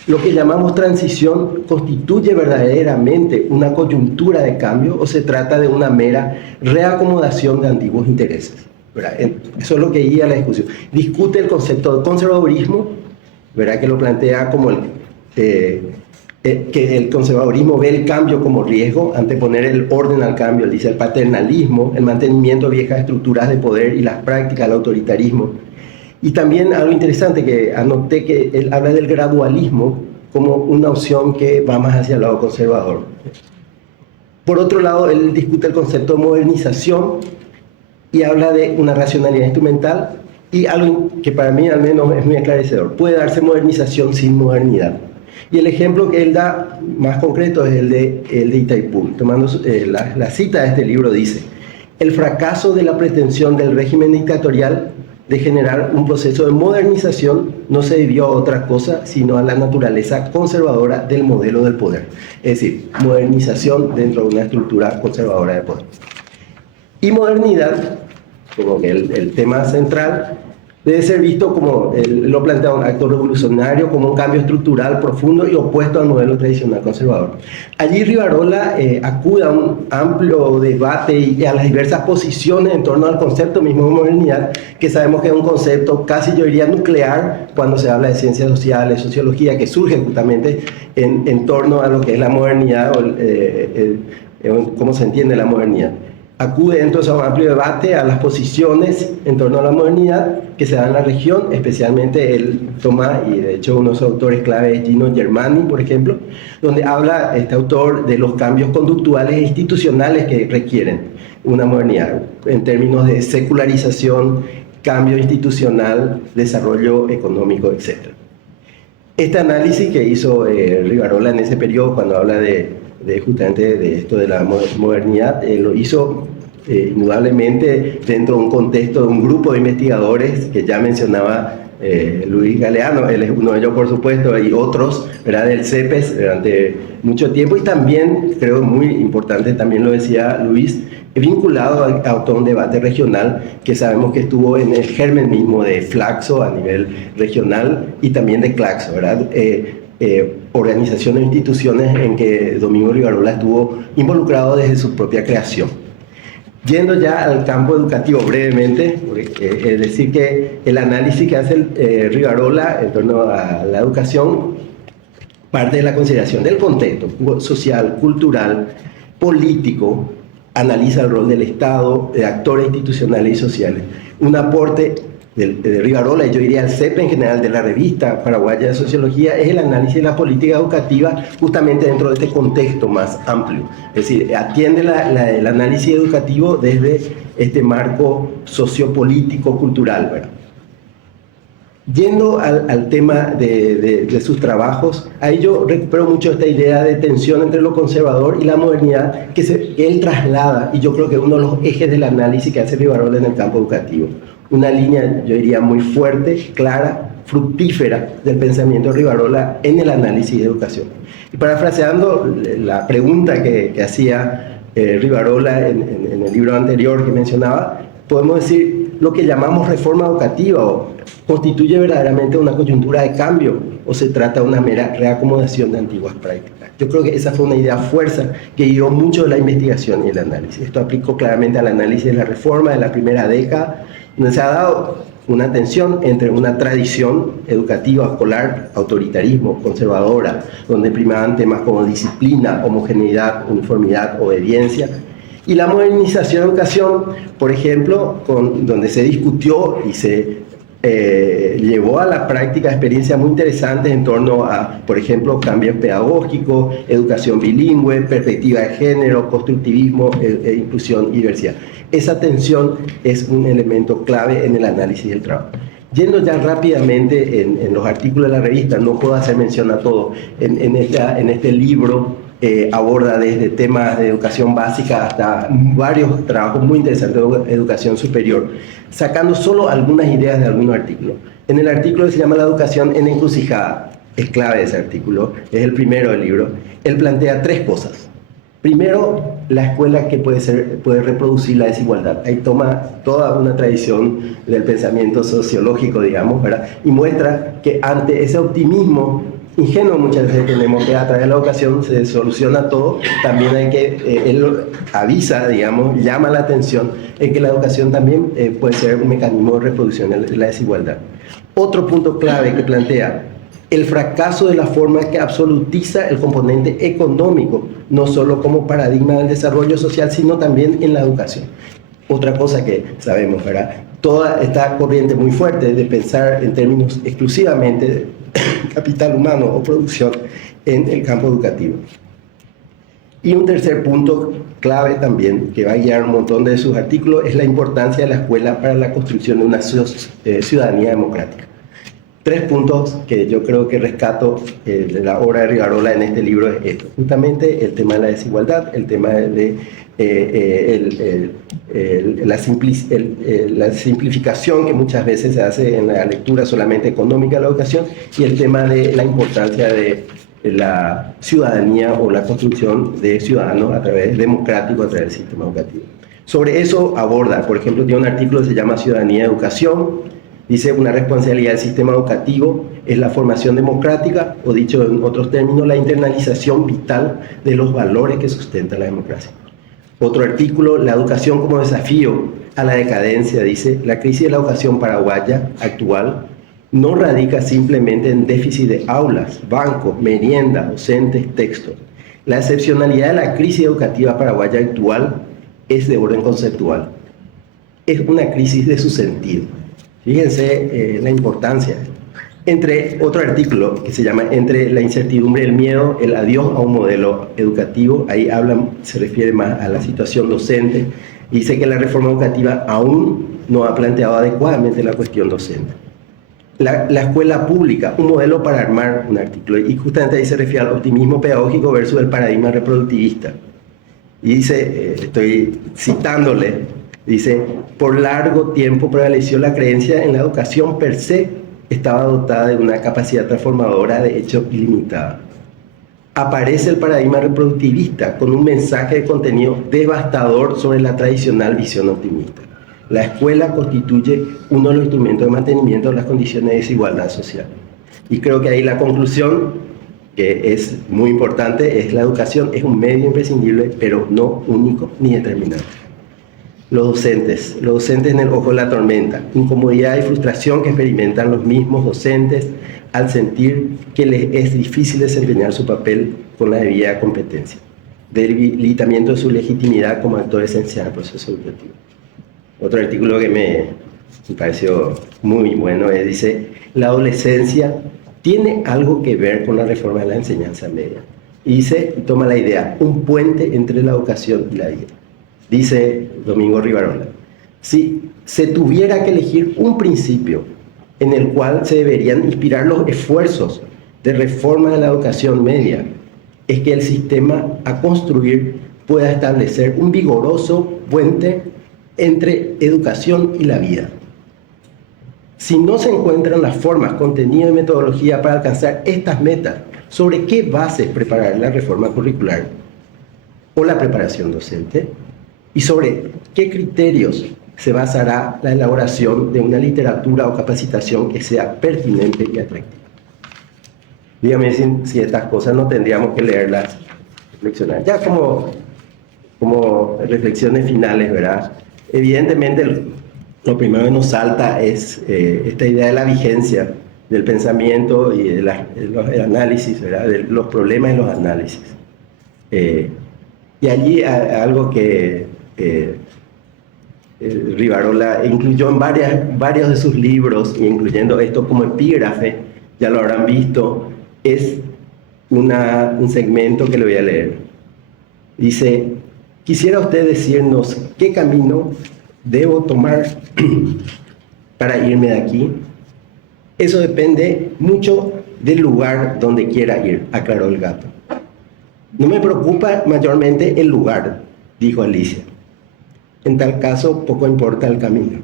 ¿lo que llamamos transición constituye verdaderamente una coyuntura de cambio o se trata de una mera reacomodación de antiguos intereses? ¿Verdad? Eso es lo que guía la discusión. Discute el concepto de conservadurismo, ¿verdad? Que lo plantea como que el conservadurismo ve el cambio como riesgo, anteponer el orden al cambio. Dice el paternalismo, el mantenimiento de viejas estructuras de poder y las prácticas del autoritarismo. Y también algo interesante que anoté, que él habla del gradualismo como una opción que va más hacia el lado conservador. Por otro lado, él discute el concepto de modernización y habla de una racionalidad instrumental y algo que para mí al menos es muy esclarecedor: puede darse modernización sin modernidad. Y el ejemplo que él da más concreto es el de Itaipú. Tomando la cita de este libro, dice: el fracaso de la pretensión del régimen dictatorial de generar un proceso de modernización no se debió a otra cosa sino a la naturaleza conservadora del modelo del poder. Es decir, modernización dentro de una estructura conservadora de poder. Y modernidad, como que el tema central, debe ser visto como, lo plantea, un acto revolucionario, como un cambio estructural profundo y opuesto al modelo tradicional conservador. Allí Rivarola acude a un amplio debate y a las diversas posiciones en torno al concepto mismo de modernidad, que sabemos que es un concepto casi, yo diría, nuclear cuando se habla de ciencias sociales, sociología, que surge justamente en torno a lo que es la modernidad o cómo se entiende la modernidad. Acude entonces a un amplio debate a las posiciones en torno a la modernidad que se dan en la región, especialmente él toma, y de hecho uno de sus autores clave es Gino Germani, por ejemplo, donde habla este autor de los cambios conductuales e institucionales que requieren una modernidad, en términos de secularización, cambio institucional, desarrollo económico, etc. Este análisis que hizo Rivarola en ese periodo, cuando habla justamente de esto de la modernidad, lo hizo indudablemente dentro de un contexto de un grupo de investigadores que ya mencionaba Luis Galeano. Él es uno de ellos, por supuesto, y otros, ¿verdad?, del CEPES durante mucho tiempo, y también, creo muy importante, también lo decía Luis, vinculado a todo un debate regional que sabemos que estuvo en el germen mismo de Flaxo a nivel regional y también de Claxo, ¿verdad? Organizaciones e instituciones en que Domingo Rivarola estuvo involucrado desde su propia creación. Yendo ya al campo educativo brevemente, es decir que el análisis que hace Rivarola en torno a la educación parte de la consideración del contexto social, cultural, político, analiza el rol del Estado, de actores institucionales y sociales. Un aporte de Rivarola, y yo diría el CEP en general, de la revista paraguaya de sociología, es el análisis de la política educativa justamente dentro de este contexto más amplio. Es decir, atiende el análisis educativo desde este marco sociopolítico cultural, ¿verdad? Yendo al tema de sus trabajos, ahí yo recupero mucho esta idea de tensión entre lo conservador y la modernidad que él traslada, y yo creo que es uno de los ejes del análisis que hace Rivarola en el campo educativo. Una línea, yo diría, muy fuerte, clara, fructífera del pensamiento de Rivarola en el análisis de educación. Y parafraseando la pregunta que hacía Rivarola en el libro anterior que mencionaba, podemos decir, lo que llamamos reforma educativa constituye verdaderamente una coyuntura de cambio o se trata de una mera reacomodación de antiguas prácticas. Yo creo que esa fue una idea fuerza que guió mucho de la investigación y el análisis. Esto aplicó claramente al análisis de la reforma de la primera década, donde se ha dado una tensión entre una tradición educativa escolar, autoritarismo, conservadora, donde primaban temas como disciplina, homogeneidad, uniformidad, obediencia, y la modernización de educación, por ejemplo, donde se discutió y se llevó a la práctica experiencias muy interesantes en torno a, por ejemplo, cambios pedagógicos, educación bilingüe, perspectiva de género, constructivismo, inclusión y diversidad. Esa tensión es un elemento clave en el análisis del trabajo. Yendo ya rápidamente en los artículos de la revista, no puedo hacer mención a todo, en este libro aborda desde temas de educación básica hasta varios trabajos muy interesantes de educación superior, sacando solo algunas ideas de algunos artículos. En el artículo que se llama La educación en encrucijada, es clave ese artículo, es el primero del libro, él plantea tres cosas. Primero, la escuela que puede reproducir la desigualdad. Ahí toma toda una tradición del pensamiento sociológico, digamos, ¿verdad? Y muestra que ante ese optimismo ingenuo muchas veces tenemos que a través de la educación se soluciona todo, también hay que, él avisa, digamos, llama la atención en que la educación también puede ser un mecanismo de reproducción de la desigualdad. Otro punto clave que plantea, el fracaso de la forma que absolutiza el componente económico, no solo como paradigma del desarrollo social, sino también en la educación. Otra cosa que sabemos, ¿verdad? Toda esta corriente muy fuerte de pensar en términos exclusivamente de capital humano o producción en el campo educativo. Y un tercer punto clave también, que va a guiar un montón de sus artículos, es la importancia de la escuela para la construcción de una ciudadanía democrática. Tres puntos que yo creo que rescato de la obra de Rivarola en este libro es esto. Justamente el tema de la desigualdad, el tema de la simplificación que muchas veces se hace en la lectura solamente económica de la educación y el tema de la importancia de la ciudadanía o la construcción de ciudadanos a través democrático, a través del sistema educativo. Sobre eso aborda, por ejemplo, tiene un artículo que se llama Ciudadanía y Educación. Dice, una responsabilidad del sistema educativo es la formación democrática, o dicho en otros términos, la internalización vital de los valores que sustentan la democracia. Otro artículo, la educación como desafío a la decadencia, dice, la crisis de la educación paraguaya actual no radica simplemente en déficit de aulas, bancos, meriendas, docentes, textos. La excepcionalidad de la crisis educativa paraguaya actual es de orden conceptual. Es una crisis de su sentido. Fíjense la importancia. Entre otro artículo que se llama Entre la incertidumbre y el miedo, el adiós a un modelo educativo, ahí se refiere más a la situación docente, y dice que la reforma educativa aún no ha planteado adecuadamente la cuestión docente. La escuela pública, un modelo para armar un artículo, y justamente ahí se refiere al optimismo pedagógico versus el paradigma reproductivista. Y dice, estoy citándole, dice, por largo tiempo prevaleció la creencia en la educación per se estaba dotada de una capacidad transformadora de hecho ilimitada. Aparece el paradigma reproductivista con un mensaje de contenido devastador sobre la tradicional visión optimista. La escuela constituye uno de los instrumentos de mantenimiento de las condiciones de desigualdad social. Y creo que ahí la conclusión, que es muy importante, es la educación es un medio imprescindible, pero no único ni determinante. Los docentes en el ojo de la tormenta, incomodidad y frustración que experimentan los mismos docentes al sentir que les es difícil desempeñar su papel con la debida competencia, debilitamiento de su legitimidad como actor esencial del proceso educativo. Otro artículo que me pareció muy bueno dice, la adolescencia tiene algo que ver con la reforma de la enseñanza media. Y dice, toma la idea, un puente entre la educación y la vida. Dice Domingo Rivarola, si se tuviera que elegir un principio en el cual se deberían inspirar los esfuerzos de reforma de la educación media, es que el sistema a construir pueda establecer un vigoroso puente entre educación y la vida. Si no se encuentran las formas, contenido y metodología para alcanzar estas metas, ¿sobre qué bases preparar la reforma curricular o la preparación docente? ¿Y sobre qué criterios se basará la elaboración de una literatura o capacitación que sea pertinente y atractiva? Dígame si estas cosas no tendríamos que leerlas, reflexionar. Ya como reflexiones finales, ¿verdad? Evidentemente, lo primero que nos salta es esta idea de la vigencia del pensamiento y del análisis, ¿verdad? De los problemas y los análisis. Y allí algo que Rivarola incluyó en varios de sus libros, incluyendo esto como epígrafe, ya lo habrán visto, es un segmento que le voy a leer. Dice: quisiera usted decirnos qué camino debo tomar para irme de aquí. Eso depende mucho del lugar donde quiera ir, aclaró el gato. No me preocupa mayormente el lugar, dijo Alicia. En tal caso, poco importa el camino.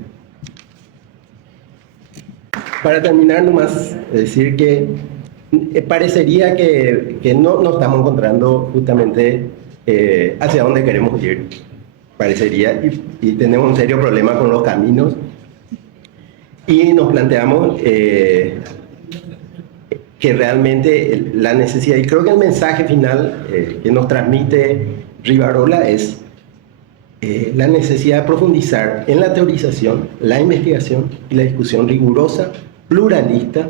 Para terminar, nomás decir que parecería que no estamos encontrando justamente hacia dónde queremos ir. Parecería, y tenemos un serio problema con los caminos. Y nos planteamos que realmente la necesidad, y creo que el mensaje final que nos transmite Rivarola es la necesidad de profundizar en la teorización, la investigación y la discusión rigurosa, pluralista,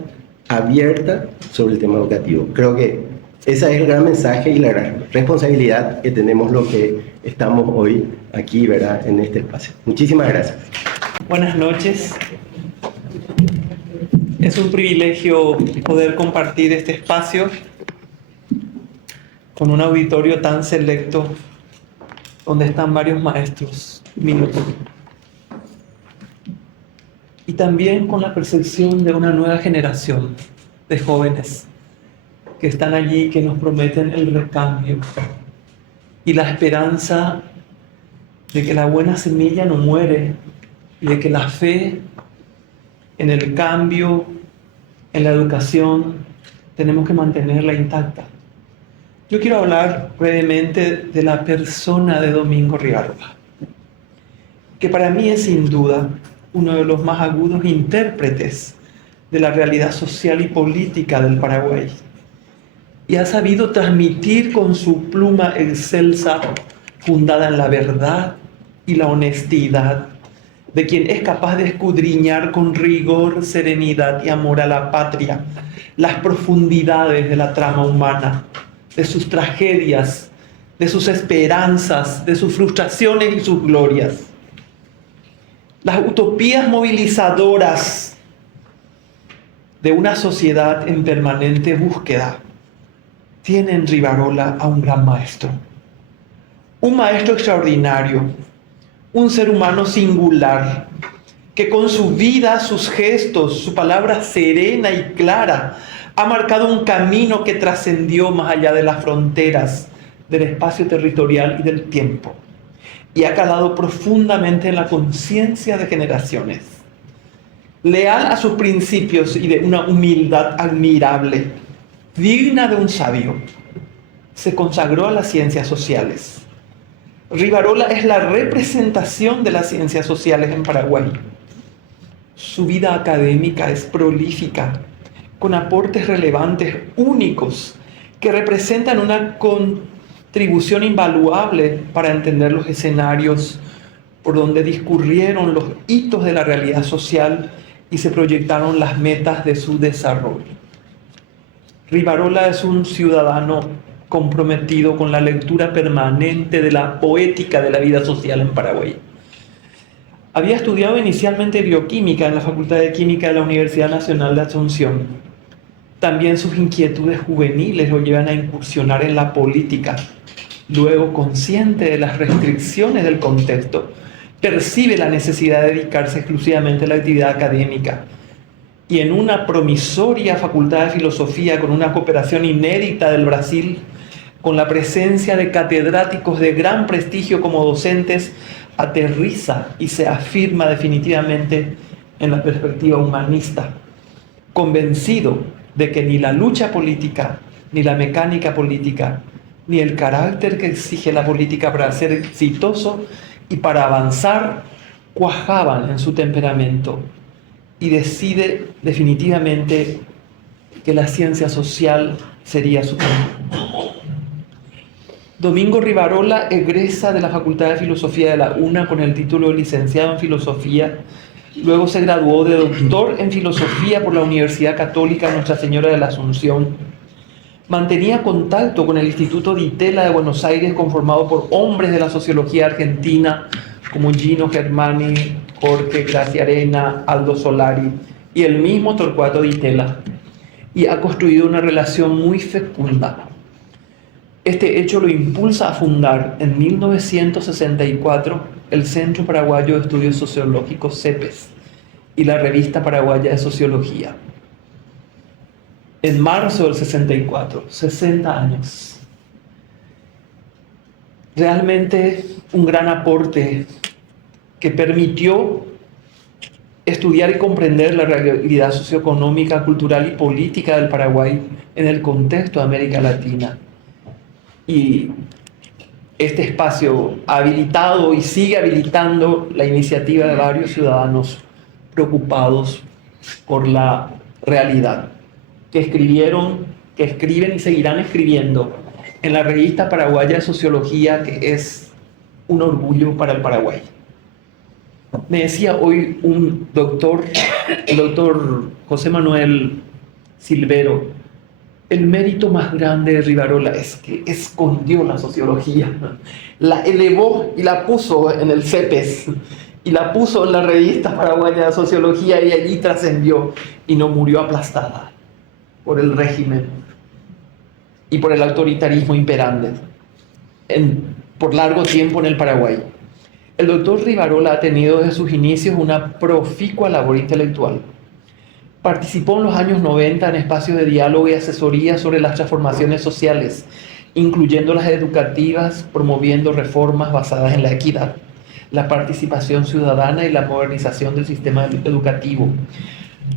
abierta sobre el tema educativo. Creo que ese es el gran mensaje y la gran responsabilidad que tenemos los que estamos hoy aquí, ¿verdad?, en este espacio. Muchísimas gracias. Buenas noches. Es un privilegio poder compartir este espacio con un auditorio tan selecto donde están varios maestros minutos. Y también con la percepción de una nueva generación de jóvenes que están allí, que nos prometen el recambio y la esperanza de que la buena semilla no muere y de que la fe en el cambio, en la educación, tenemos que mantenerla intacta. Yo quiero hablar brevemente de la persona de Domingo Rivarola, que para mí es sin duda uno de los más agudos intérpretes de la realidad social y política del Paraguay, y ha sabido transmitir con su pluma excelsa, fundada en la verdad y la honestidad, de quien es capaz de escudriñar con rigor, serenidad y amor a la patria las profundidades de la trama humana, de sus tragedias, de sus esperanzas, de sus frustraciones y sus glorias. Las utopías movilizadoras de una sociedad en permanente búsqueda tienen Rivarola a un gran maestro. Un maestro extraordinario, un ser humano singular, que con su vida, sus gestos, su palabra serena y clara, ha marcado un camino que trascendió más allá de las fronteras del espacio territorial y del tiempo, y ha calado profundamente en la conciencia de generaciones. Leal a sus principios y de una humildad admirable, digna de un sabio, se consagró a las ciencias sociales. Rivarola es la representación de las ciencias sociales en Paraguay. Su vida académica es prolífica, con aportes relevantes, únicos, que representan una contribución invaluable para entender los escenarios por donde discurrieron los hitos de la realidad social y se proyectaron las metas de su desarrollo. Rivarola es un ciudadano comprometido con la lectura permanente de la poética de la vida social en Paraguay. Había estudiado inicialmente bioquímica en la Facultad de Química de la Universidad Nacional de Asunción. También sus inquietudes juveniles lo llevan a incursionar en la política. Luego, consciente de las restricciones del contexto, percibe la necesidad de dedicarse exclusivamente a la actividad académica y en una promisoria facultad de filosofía con una cooperación inédita del Brasil, con la presencia de catedráticos de gran prestigio como docentes, aterriza y se afirma definitivamente en la perspectiva humanista, convencido de que ni la lucha política, ni la mecánica política, ni el carácter que exige la política para ser exitoso y para avanzar, cuajaban en su temperamento, y decide definitivamente que la ciencia social sería su camino. Domingo Rivarola egresa de la Facultad de Filosofía de la UNA con el título de licenciado en Filosofía. Luego se graduó de doctor en Filosofía por la Universidad Católica Nuestra Señora de la Asunción. Mantenía contacto con el Instituto Di Tella de Buenos Aires, conformado por hombres de la sociología argentina como Gino Germani, Jorge Graciarena, Aldo Solari y el mismo Torcuato Di Tella, y ha construido una relación muy fecunda. Este hecho lo impulsa a fundar en 1964 el Centro Paraguayo de Estudios Sociológicos, CEPES, y la Revista Paraguaya de Sociología. En marzo del 64, 60 años. Realmente un gran aporte que permitió estudiar y comprender la realidad socioeconómica, cultural y política del Paraguay en el contexto de América Latina. Y este espacio ha habilitado y sigue habilitando la iniciativa de varios ciudadanos preocupados por la realidad, que escribieron, que escriben y seguirán escribiendo en la Revista Paraguaya de Sociología, que es un orgullo para el Paraguay. Me decía hoy un doctor, el doctor José Manuel Silvero, el mérito más grande de Rivarola es que escondió la sociología, la elevó y la puso en el CEPES, y la puso en la Revista Paraguaya de Sociología, y allí trascendió y no murió aplastada por el régimen y por el autoritarismo imperante por largo tiempo en el Paraguay. El doctor Rivarola ha tenido desde sus inicios una proficua labor intelectual. Participó en los años 90 en espacios de diálogo y asesoría sobre las transformaciones sociales, incluyendo las educativas, promoviendo reformas basadas en la equidad, la participación ciudadana y la modernización del sistema educativo.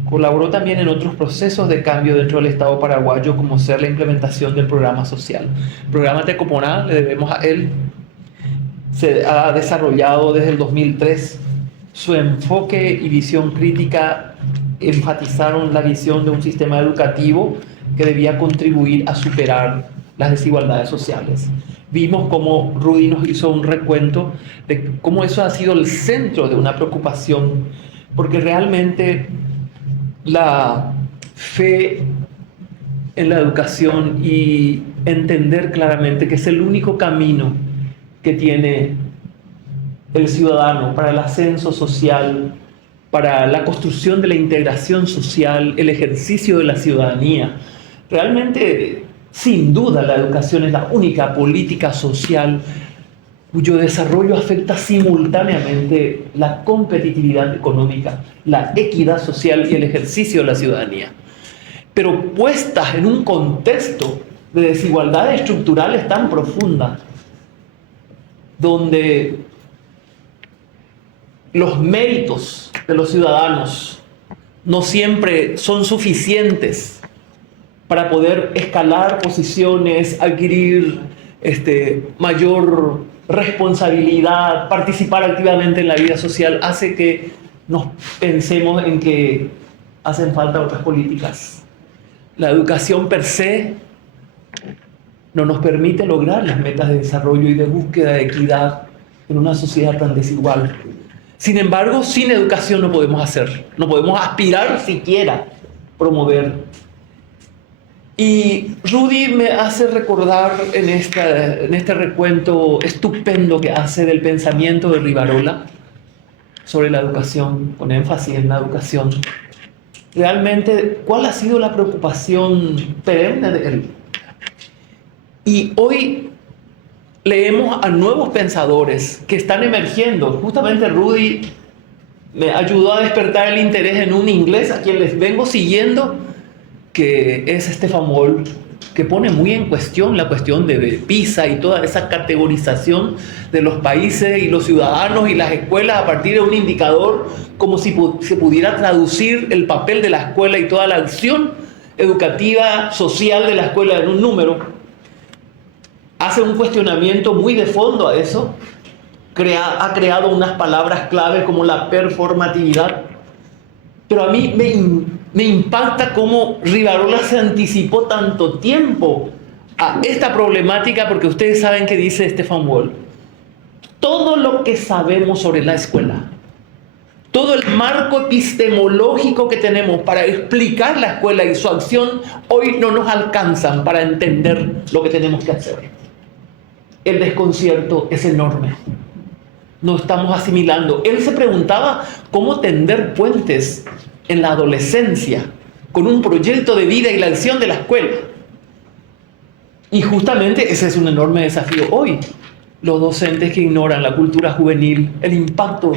Colaboró también en otros procesos de cambio dentro del Estado paraguayo, como ser la implementación del programa social. El programa Tecoponá, le debemos a él, se ha desarrollado desde el 2003. Su enfoque y visión crítica enfatizaron la visión de un sistema educativo que debía contribuir a superar las desigualdades sociales. Vimos cómo Rudy nos hizo un recuento de cómo eso ha sido el centro de una preocupación, porque realmente la fe en la educación y entender claramente que es el único camino que tiene el ciudadano para el ascenso social, para la construcción de la integración social, el ejercicio de la ciudadanía. Realmente, sin duda, la educación es la única política social cuyo desarrollo afecta simultáneamente la competitividad económica, la equidad social y el ejercicio de la ciudadanía. Pero puestas en un contexto de desigualdades estructurales tan profundas, donde los méritos de los ciudadanos no siempre son suficientes para poder escalar posiciones, adquirir mayor responsabilidad, participar activamente en la vida social, hace que nos pensemos en que hacen falta otras políticas. La educación per se no nos permite lograr las metas de desarrollo y de búsqueda de equidad en una sociedad tan desigual. Sin embargo, sin educación no podemos hacer, no podemos aspirar siquiera promover. Y Rudy me hace recordar en este recuento estupendo que hace del pensamiento de Rivarola sobre la educación, con énfasis en la educación. Realmente, ¿cuál ha sido la preocupación perenne de él? Y hoy leemos a nuevos pensadores que están emergiendo. Justamente Rudy me ayudó a despertar el interés en un inglés a quien les vengo siguiendo, que es Stefan Wall, que pone muy en cuestión la cuestión de PISA y toda esa categorización de los países y los ciudadanos y las escuelas a partir de un indicador, como si se pudiera traducir el papel de la escuela y toda la acción educativa, social de la escuela en un número. Hace un cuestionamiento muy de fondo a eso. Ha creado unas palabras clave como la performatividad. Pero a mí me impacta cómo Rivarola se anticipó tanto tiempo a esta problemática, porque ustedes saben que dice Stefan Wall: todo lo que sabemos sobre la escuela, todo el marco epistemológico que tenemos para explicar la escuela y su acción, hoy no nos alcanzan para entender lo que tenemos que hacer. El desconcierto es enorme. No estamos asimilando. Él se preguntaba cómo tender puentes en la adolescencia con un proyecto de vida y la acción de la escuela. Y justamente ese es un enorme desafío hoy. Los docentes que ignoran la cultura juvenil, el impacto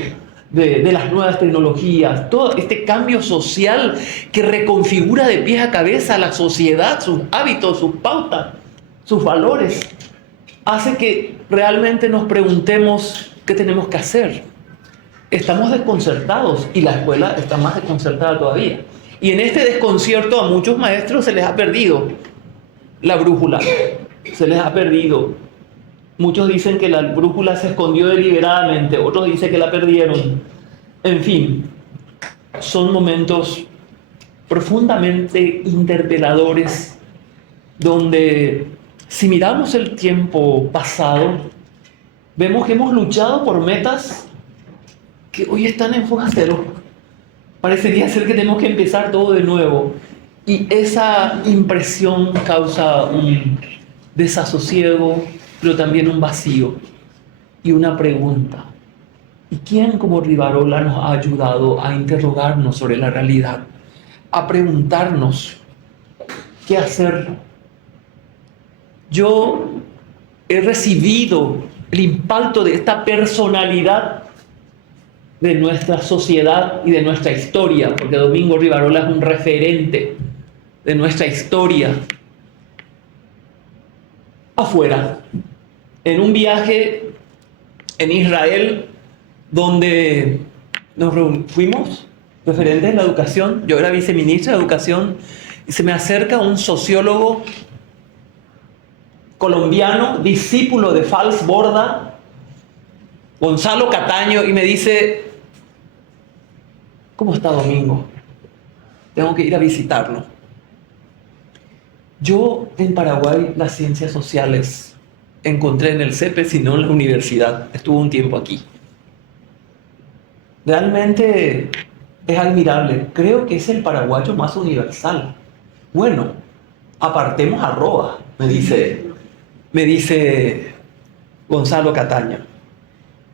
de las nuevas tecnologías, todo este cambio social que reconfigura de pies a cabeza la sociedad, sus hábitos, sus pautas, sus valores, hace que realmente nos preguntemos qué tenemos que hacer. Estamos desconcertados y la escuela está más desconcertada todavía. Y en este desconcierto a muchos maestros se les ha perdido la brújula, se les ha perdido. Muchos dicen que la brújula se escondió deliberadamente, otros dicen que la perdieron. En fin, son momentos profundamente interpeladores donde, si miramos el tiempo pasado, vemos que hemos luchado por metas que hoy están en foja cero. Parecería ser que tenemos que empezar todo de nuevo. Y esa impresión causa un desasosiego, pero también un vacío y una pregunta. ¿Y quién como Rivarola nos ha ayudado a interrogarnos sobre la realidad? A preguntarnos qué hacer. Yo he recibido el impacto de esta personalidad de nuestra sociedad y de nuestra historia, porque Domingo Rivarola es un referente de nuestra historia. Afuera, en un viaje en Israel, donde fuimos referentes de la educación, yo era viceministra de Educación, y se me acerca un sociólogo colombiano, discípulo de Fals Borda, Gonzalo Cataño, y me dice: ¿cómo está Domingo? Tengo que ir a visitarlo. Yo en Paraguay las ciencias sociales encontré en el CEPES y no en la universidad. Estuve un tiempo aquí. Realmente es admirable. Creo que es el paraguayo más universal. Bueno, apartemos a Roa, me dice Gonzalo Cataño.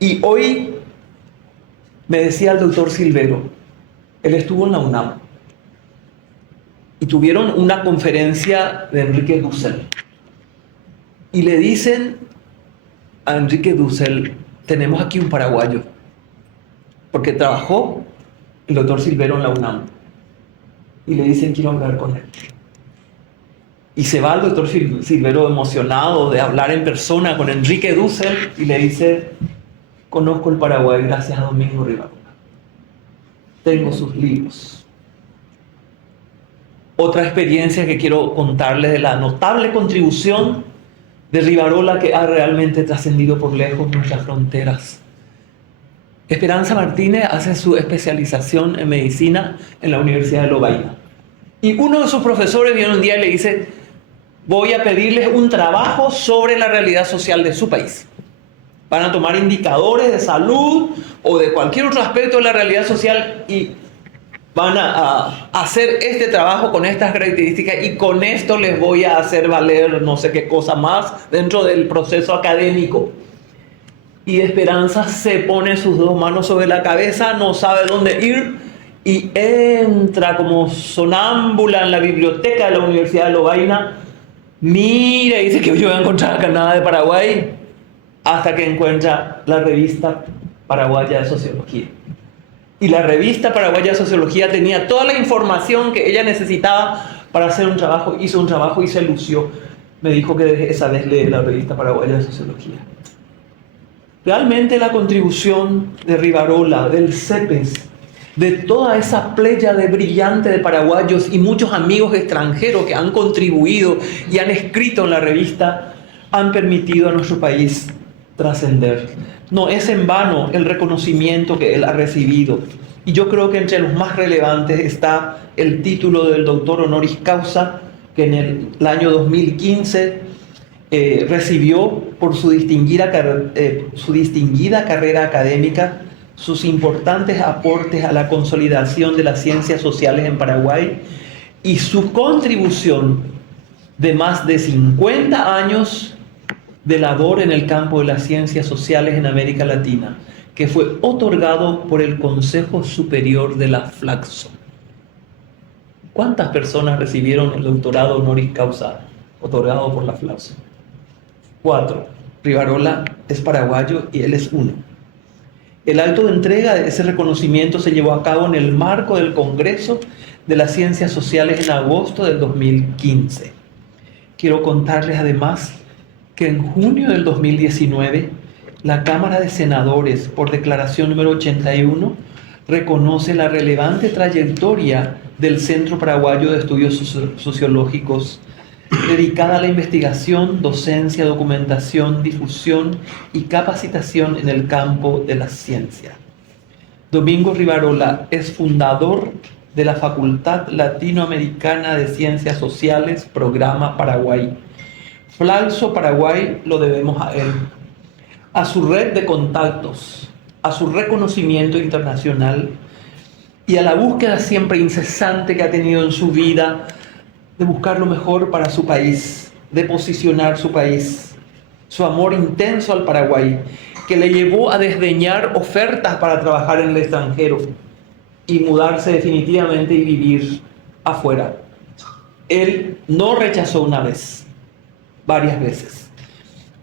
Y hoy me decía el doctor Silvero, él estuvo en la UNAM y tuvieron una conferencia de Enrique Dussel. Y le dicen a Enrique Dussel: tenemos aquí un paraguayo, porque trabajó el doctor Silvero en la UNAM. Y le dicen: quiero hablar con él. Y se va el doctor Silvero emocionado de hablar en persona con Enrique Dussel y le dice: conozco el Paraguay gracias a Domingo Rivarola. Tengo sus libros. Otra experiencia que quiero contarles de la notable contribución de Rivarola, que ha realmente trascendido por lejos nuestras fronteras. Esperanza Martínez hace su especialización en medicina en la Universidad de Lovaina. Y uno de sus profesores viene un día y le dice: voy a pedirles un trabajo sobre la realidad social de su país. Van a tomar indicadores de salud o de cualquier otro aspecto de la realidad social y van a hacer este trabajo con estas características, y con esto les voy a hacer valer no sé qué cosa más dentro del proceso académico. Y Esperanza se pone sus dos manos sobre la cabeza, no sabe dónde ir, y entra como sonámbula en la biblioteca de la Universidad de Lovaina, mira y dice que yo voy a encontrar acá nada de Paraguay, hasta que encuentra la revista paraguaya de sociología. Y la revista paraguaya de sociología tenía toda la información que ella necesitaba para hacer un trabajo, hizo un trabajo y se lució. Me dijo que desde esa vez lee la revista paraguaya de sociología. Realmente la contribución de Rivarola, del CEPES, de toda esa playa de brillante de paraguayos y muchos amigos extranjeros que han contribuido y han escrito en la revista, han permitido a nuestro país trascender. No es en vano el reconocimiento que él ha recibido. Y yo creo que entre los más relevantes está el título del doctor honoris causa, que en el año 2015 recibió por su distinguida carrera académica, sus importantes aportes a la consolidación de las ciencias sociales en Paraguay y su contribución de más de 50 años de labor en el campo de las ciencias sociales en América Latina, que fue otorgado por el Consejo Superior de la Flaxo. ¿Cuántas personas recibieron el doctorado honoris causa otorgado por la Flaxo? 4. Rivarola es paraguayo y él es uno. El acto de entrega de ese reconocimiento se llevó a cabo en el marco del Congreso de las Ciencias Sociales en agosto del 2015. Quiero contarles además que en junio del 2019, la Cámara de Senadores, por declaración número 81, reconoce la relevante trayectoria del Centro Paraguayo de Estudios Sociológicos, dedicada a la investigación, docencia, documentación, difusión y capacitación en el campo de la ciencia. Domingo Rivarola es fundador de la Facultad Latinoamericana de Ciencias Sociales, Programa Paraguay. Flaxo Paraguay lo debemos a él, a su red de contactos, a su reconocimiento internacional y a la búsqueda siempre incesante que ha tenido en su vida de buscar lo mejor para su país, de posicionar su país, su amor intenso al Paraguay, que le llevó a desdeñar ofertas para trabajar en el extranjero y mudarse definitivamente y vivir afuera. Él no rechazó una vez, varias veces.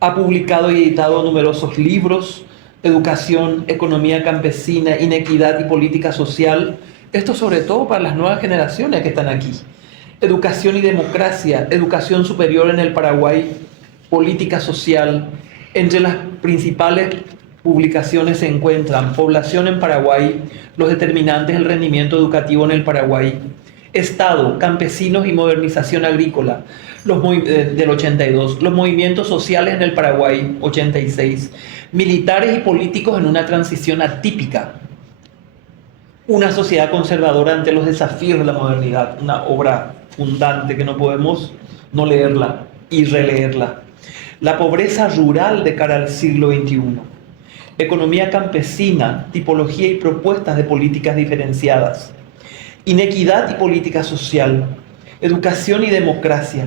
Ha publicado y editado numerosos libros: Educación, Economía Campesina, Inequidad y Política Social. Esto sobre todo para las nuevas generaciones que están aquí. Educación y Democracia, Educación Superior en el Paraguay, Política Social. Entre las principales publicaciones se encuentran Población en Paraguay, los determinantes del rendimiento educativo en el Paraguay, Estado, Campesinos y Modernización Agrícola, del 82, los movimientos sociales en el Paraguay, 86, Militares y políticos en una transición atípica, una sociedad conservadora ante los desafíos de la modernidad, una obra fundante que no podemos no leerla y releerla. La pobreza rural de cara al siglo XXI, economía campesina, tipología y propuestas de políticas diferenciadas, inequidad y política social, educación y democracia,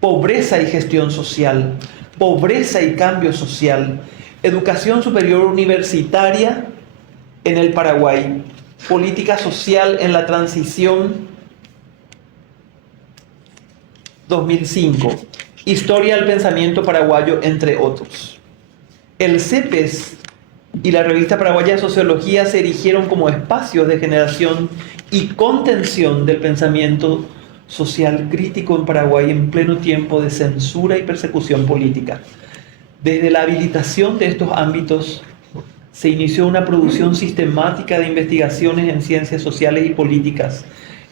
pobreza y gestión social, pobreza y cambio social, educación superior universitaria en el Paraguay, política social en la transición 2005, historia del pensamiento paraguayo, entre otros. El CEPES y la Revista Paraguaya de Sociología se erigieron como espacios de generación y contención del pensamiento social crítico en Paraguay en pleno tiempo de censura y persecución política. Desde la habilitación de estos ámbitos se inició una producción sistemática de investigaciones en ciencias sociales y políticas,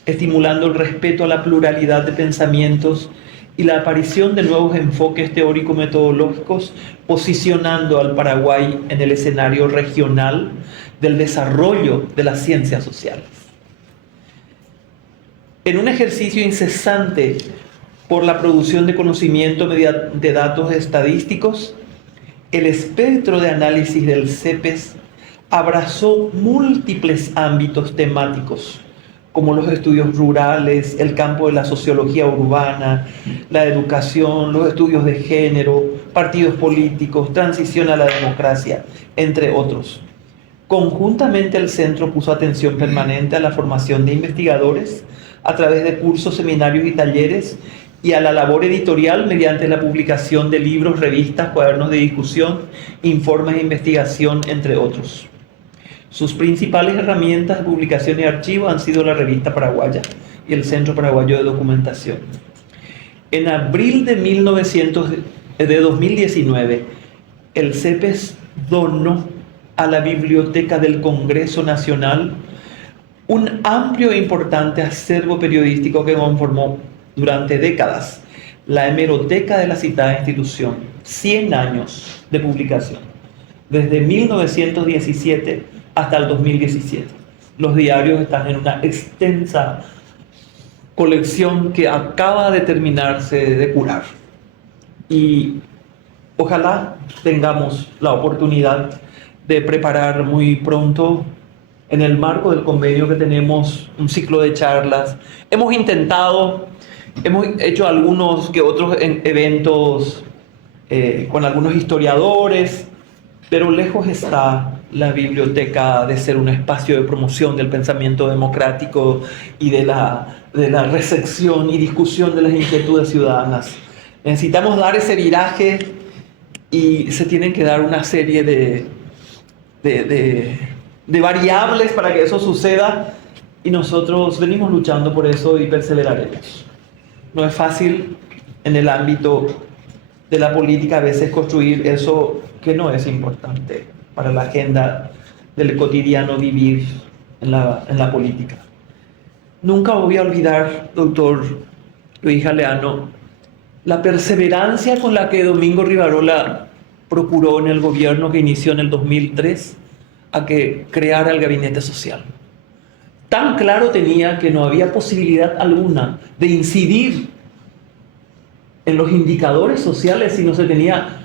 estimulando el respeto a la pluralidad de pensamientos y la aparición de nuevos enfoques teórico-metodológicos, posicionando al Paraguay en el escenario regional del desarrollo de las ciencias sociales. En un ejercicio incesante por la producción de conocimiento mediante datos estadísticos, el espectro de análisis del CEPES abrazó múltiples ámbitos temáticos, como los estudios rurales, el campo de la sociología urbana, la educación, los estudios de género, partidos políticos, transición a la democracia, entre otros. Conjuntamente, el centro puso atención permanente a la formación de investigadores a través de cursos, seminarios y talleres, y a la labor editorial mediante la publicación de libros, revistas, cuadernos de discusión, informes de investigación, entre otros. Sus principales herramientas de publicación y archivo han sido la Revista Paraguaya y el Centro Paraguayo de Documentación. En abril de 2019, el CEPES donó a la Biblioteca del Congreso Nacional un amplio e importante acervo periodístico que conformó durante décadas la hemeroteca de la citada institución. 100 años de publicación, desde 1917 hasta el 2017. Los diarios están en una extensa colección que acaba de terminarse de curar. Y ojalá tengamos la oportunidad de preparar muy pronto, en el marco del convenio que tenemos, un ciclo de charlas. Hemos hecho algunos que otros eventos con algunos historiadores, pero lejos está la biblioteca de ser un espacio de promoción del pensamiento democrático y de la recepción y discusión de las inquietudes ciudadanas. Necesitamos dar ese viraje y se tienen que dar una serie de variables para que eso suceda, y nosotros venimos luchando por eso y perseveraremos. No es fácil en el ámbito de la política a veces construir eso que no es importante para la agenda del cotidiano vivir en la política. Nunca voy a olvidar, doctor Luis Galeano, la perseverancia con la que Domingo Rivarola procuró en el gobierno que inició en el 2003 a que creara el gabinete social. Tan claro tenía que no había posibilidad alguna de incidir en los indicadores sociales si no se tenía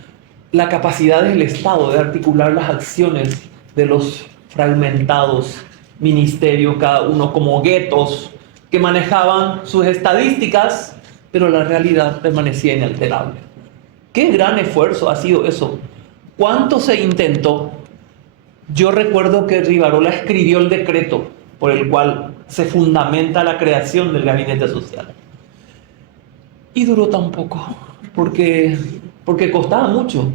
la capacidad del Estado de articular las acciones de los fragmentados ministerios, cada uno como guetos que manejaban sus estadísticas, pero la realidad permanecía inalterable. ¡Qué gran esfuerzo ha sido eso! ¿Cuánto se intentó? Yo recuerdo que Rivarola escribió el decreto por el cual se fundamenta la creación del gabinete social. Y duró tan poco, porque costaba mucho.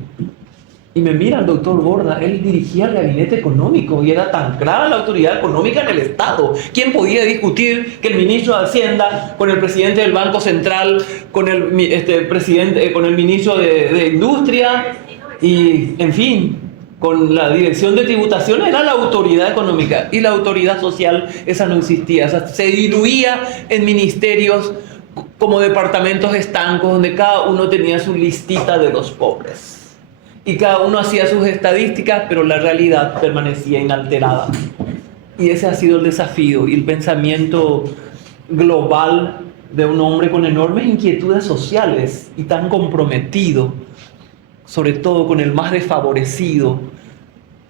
Y me mira el doctor Borda, él dirigía el gabinete económico y era tan clara la autoridad económica en el Estado. ¿Quién podía discutir que el ministro de Hacienda, con el presidente del Banco Central, con el ministro de Industria y, en fin, con la dirección de tributación, era la autoridad económica? Y la autoridad social, esa no existía. O sea, se diluía en ministerios como departamentos estancos donde cada uno tenía su listita de los pobres. Y cada uno hacía sus estadísticas, pero la realidad permanecía inalterada. Y ese ha sido el desafío y el pensamiento global de un hombre con enormes inquietudes sociales y tan comprometido, sobre todo con el más desfavorecido,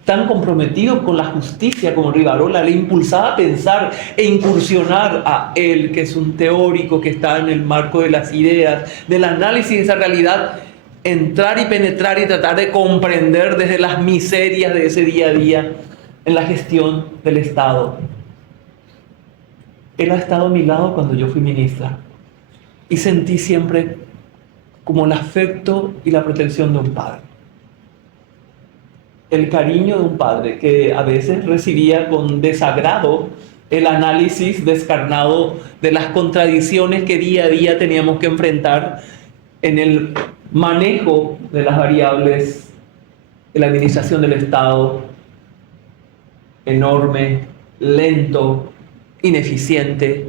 tan comprometido con la justicia como Rivarola, le impulsaba a pensar e incursionar a él, que es un teórico que está en el marco de las ideas, del análisis de esa realidad, entrar y penetrar y tratar de comprender desde las miserias de ese día a día en la gestión del Estado. Él ha estado a mi lado cuando yo fui ministra y sentí siempre como el afecto y la protección de un padre. El cariño de un padre que a veces recibía con desagrado el análisis descarnado de las contradicciones que día a día teníamos que enfrentar en el manejo de las variables de la administración del Estado, enorme, lento, ineficiente,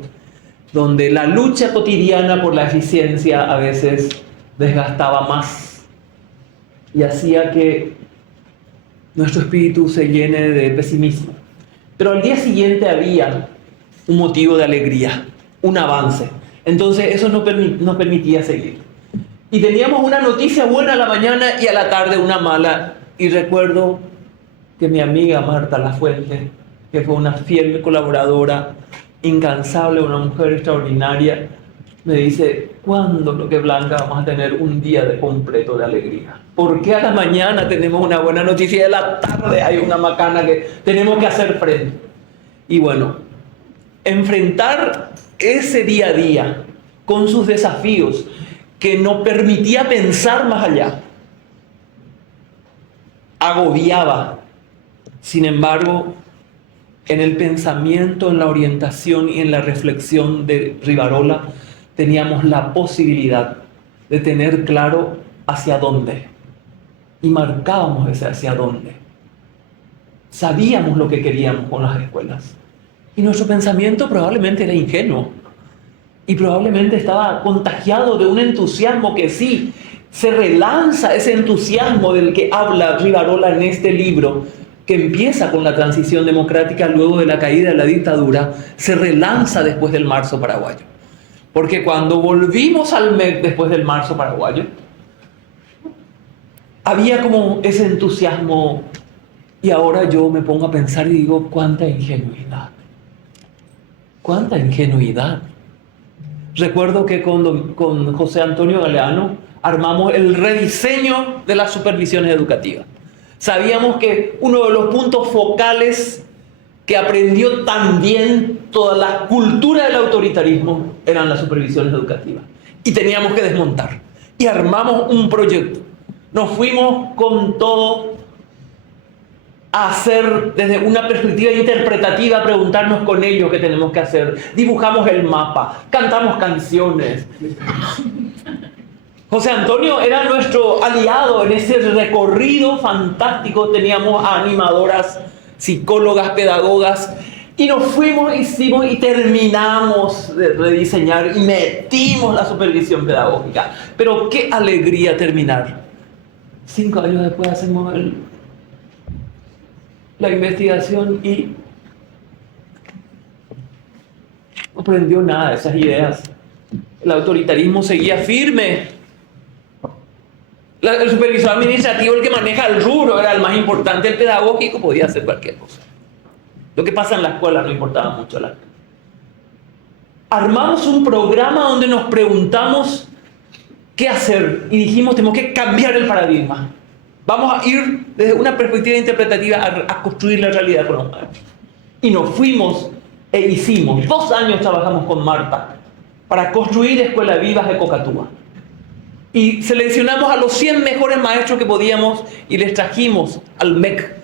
donde la lucha cotidiana por la eficiencia a veces desgastaba más y hacía que nuestro espíritu se llene de pesimismo. Pero al día siguiente había un motivo de alegría, un avance. Entonces eso nos permitía seguir. Y teníamos una noticia buena a la mañana y a la tarde una mala. Y recuerdo que mi amiga Marta Lafuente, que fue una fiel colaboradora, incansable, una mujer extraordinaria, me dice: ¿cuándo, lo que Blanca, vamos a tener un día de completo de alegría? ¿Por qué a la mañana tenemos una buena noticia y a la tarde hay una macana que tenemos que hacer frente? Y bueno, enfrentar ese día a día con sus desafíos, que no permitía pensar más allá, agobiaba. Sin embargo, en el pensamiento, en la orientación y en la reflexión de Rivarola teníamos la posibilidad de tener claro hacia dónde. Y marcábamos ese hacia dónde. Sabíamos lo que queríamos con las escuelas. Y nuestro pensamiento probablemente era ingenuo. Y probablemente estaba contagiado de un entusiasmo que sí, se relanza ese entusiasmo del que habla Rivarola en este libro, que empieza con la transición democrática luego de la caída de la dictadura, se relanza después del marzo paraguayo. Porque cuando volvimos al MEC después del marzo paraguayo, había como ese entusiasmo, y ahora yo me pongo a pensar y digo, cuánta ingenuidad. Cuánta ingenuidad. Recuerdo que con José Antonio Galeano armamos el rediseño de las supervisiones educativas. Sabíamos que uno de los puntos focales que aprendió también toda la cultura del autoritarismo eran las supervisiones educativas. Y teníamos que desmontar. Y armamos un proyecto. Nos fuimos con todo a hacer desde una perspectiva interpretativa, preguntarnos con ellos qué tenemos que hacer. Dibujamos el mapa, cantamos canciones. José Antonio era nuestro aliado en ese recorrido fantástico. Teníamos a animadoras, psicólogas, pedagogas, y nos fuimos, hicimos y terminamos de rediseñar y metimos la supervisión pedagógica. Pero qué alegría terminar. 5 años después hacemos la investigación y no aprendió nada de esas ideas. El autoritarismo seguía firme. El supervisor administrativo, el que maneja el rubro, era el más importante. El pedagógico podía hacer cualquier cosa. Lo que pasa en la escuela no importaba mucho. Armamos un programa donde nos preguntamos qué hacer y dijimos, tenemos que cambiar el paradigma. Vamos a ir desde una perspectiva interpretativa a construir la realidad con los maestros. Y nos fuimos e hicimos. 2 años trabajamos con Marta para construir escuelas vivas de Cocatúa. Y seleccionamos a los 100 mejores maestros que podíamos y les trajimos al MEC.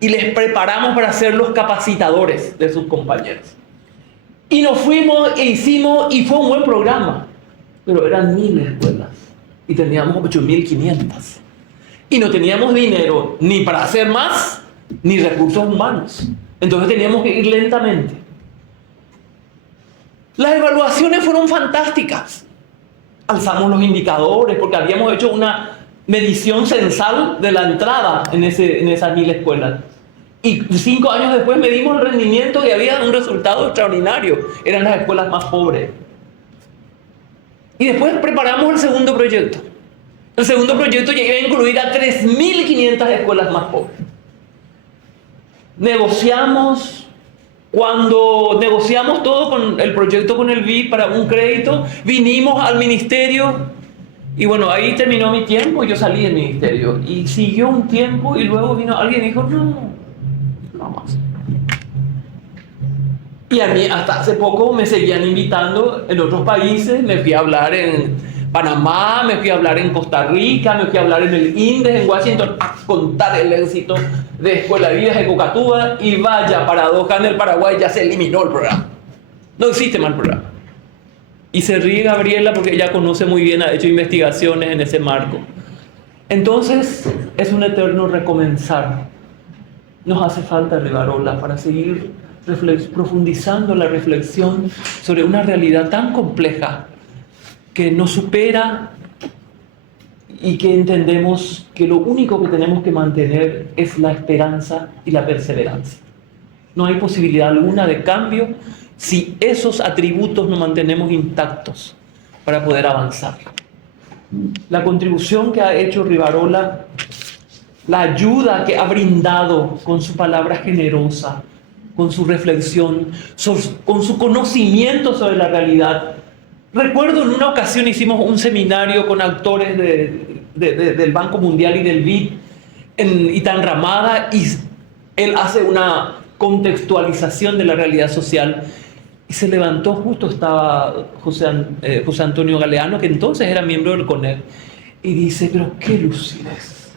Y les preparamos para ser los capacitadores de sus compañeros. Y nos fuimos e hicimos, y fue un buen programa. Pero eran 1000 escuelas. Y teníamos 8500. Y no teníamos dinero ni para hacer más, ni recursos humanos. Entonces teníamos que ir lentamente. Las evaluaciones fueron fantásticas. Alzamos los indicadores porque habíamos hecho una medición censal de la entrada en esas 1000 escuelas. Y 5 años después medimos el rendimiento y había un resultado extraordinario. Eran las escuelas más pobres. Y después preparamos el segundo proyecto. El segundo proyecto ya iba a incluir a 3.500 escuelas más pobres. Cuando negociamos todo con el proyecto con el BID para un crédito, vinimos al ministerio y bueno, ahí terminó mi tiempo y yo salí del ministerio. Y siguió un tiempo y luego vino alguien y dijo, no más. Y a mí hasta hace poco me seguían invitando en otros países, me fui a hablar en Panamá, me fui a hablar en Costa Rica, me fui a hablar en el INDES, en Washington, a contar el éxito de Escuela Viva de Cocatúa, y vaya paradoja, en el Paraguay ya se eliminó el programa. No existe más el programa. Y se ríe Gabriela porque ella conoce muy bien, ha hecho investigaciones en ese marco. Entonces, es un eterno recomenzar. Nos hace falta Rivarola para seguir profundizando la reflexión sobre una realidad tan compleja que nos supera y que entendemos que lo único que tenemos que mantener es la esperanza y la perseverancia. No hay posibilidad alguna de cambio si esos atributos nos mantenemos intactos para poder avanzar. La contribución que ha hecho Rivarola, la ayuda que ha brindado con su palabra generosa, con su reflexión, con su conocimiento sobre la realidad. Recuerdo en una ocasión hicimos un seminario con actores del Banco Mundial y del BID en Itanramada, y él hace una contextualización de la realidad social y se levantó, justo estaba José Antonio Galeano, que entonces era miembro del CONEC, y dice, pero qué lucidez.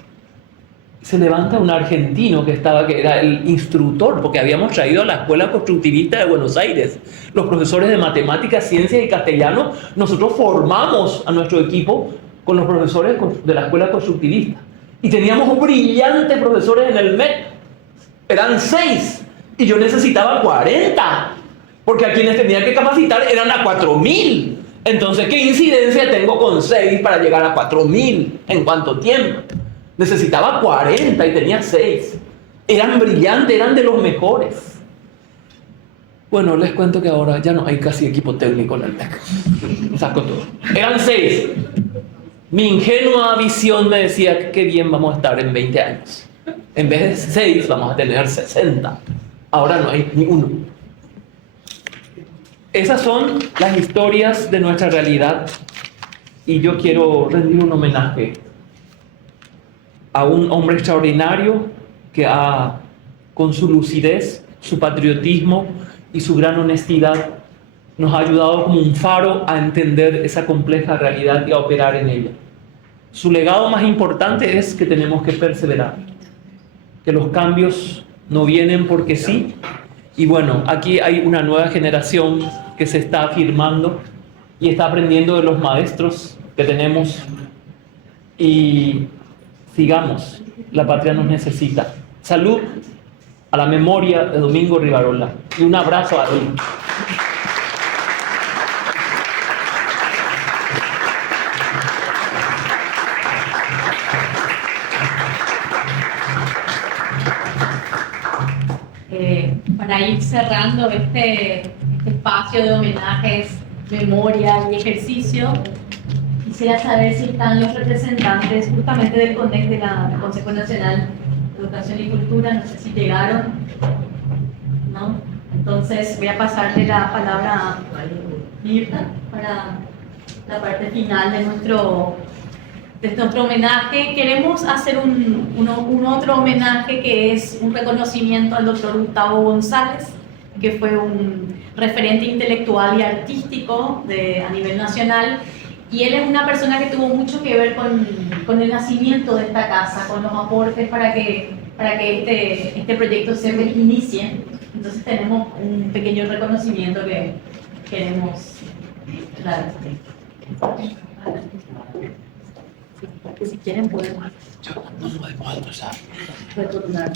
se levanta un argentino que era el instructor, porque habíamos traído a la Escuela Constructivista de Buenos Aires, los profesores de matemáticas, ciencias y castellano. Nosotros formamos a nuestro equipo con los profesores de la Escuela Constructivista. Y teníamos brillantes profesores en el MEC. Eran 6 y yo necesitaba 40, porque a quienes tenía que capacitar eran a 4.000. Entonces, ¿qué incidencia tengo con 6 para llegar a 4.000? ¿En cuánto tiempo? Necesitaba 40 y tenía 6. Eran brillantes, eran de los mejores. Bueno, les cuento que ahora ya no hay casi equipo técnico en el MEC. Saco todo. Eran 6. Mi ingenua visión me decía que bien vamos a estar en 20 años. En vez de 6 vamos a tener 60. Ahora no hay ni uno. Esas son las historias de nuestra realidad y yo quiero rendir un homenaje a un hombre extraordinario que con su lucidez, su patriotismo y su gran honestidad nos ha ayudado como un faro a entender esa compleja realidad y a operar en ella. Su legado más importante es que tenemos que perseverar, que los cambios no vienen porque sí. Y bueno, aquí hay una nueva generación que se está afirmando y está aprendiendo de los maestros que tenemos. Y sigamos, la patria nos necesita. Salud a la memoria de Domingo Rivarola y un abrazo a él. Para ir cerrando este espacio de homenajes, memoria y ejercicio, quisiera saber si están los representantes justamente del CONEC, del Consejo Nacional de Educación y Cultura. No sé si llegaron, ¿no? Entonces voy a pasarle la palabra a Mirta para la parte final de nuestro homenaje. Queremos hacer un otro homenaje que es un reconocimiento al doctor Gustavo González, que fue un referente intelectual y artístico a nivel nacional, y él es una persona que tuvo mucho que ver con el nacimiento de esta casa, con los aportes para que este proyecto se inicie. Entonces tenemos un pequeño reconocimiento que queremos dar. Porque si quieren podemos retornar.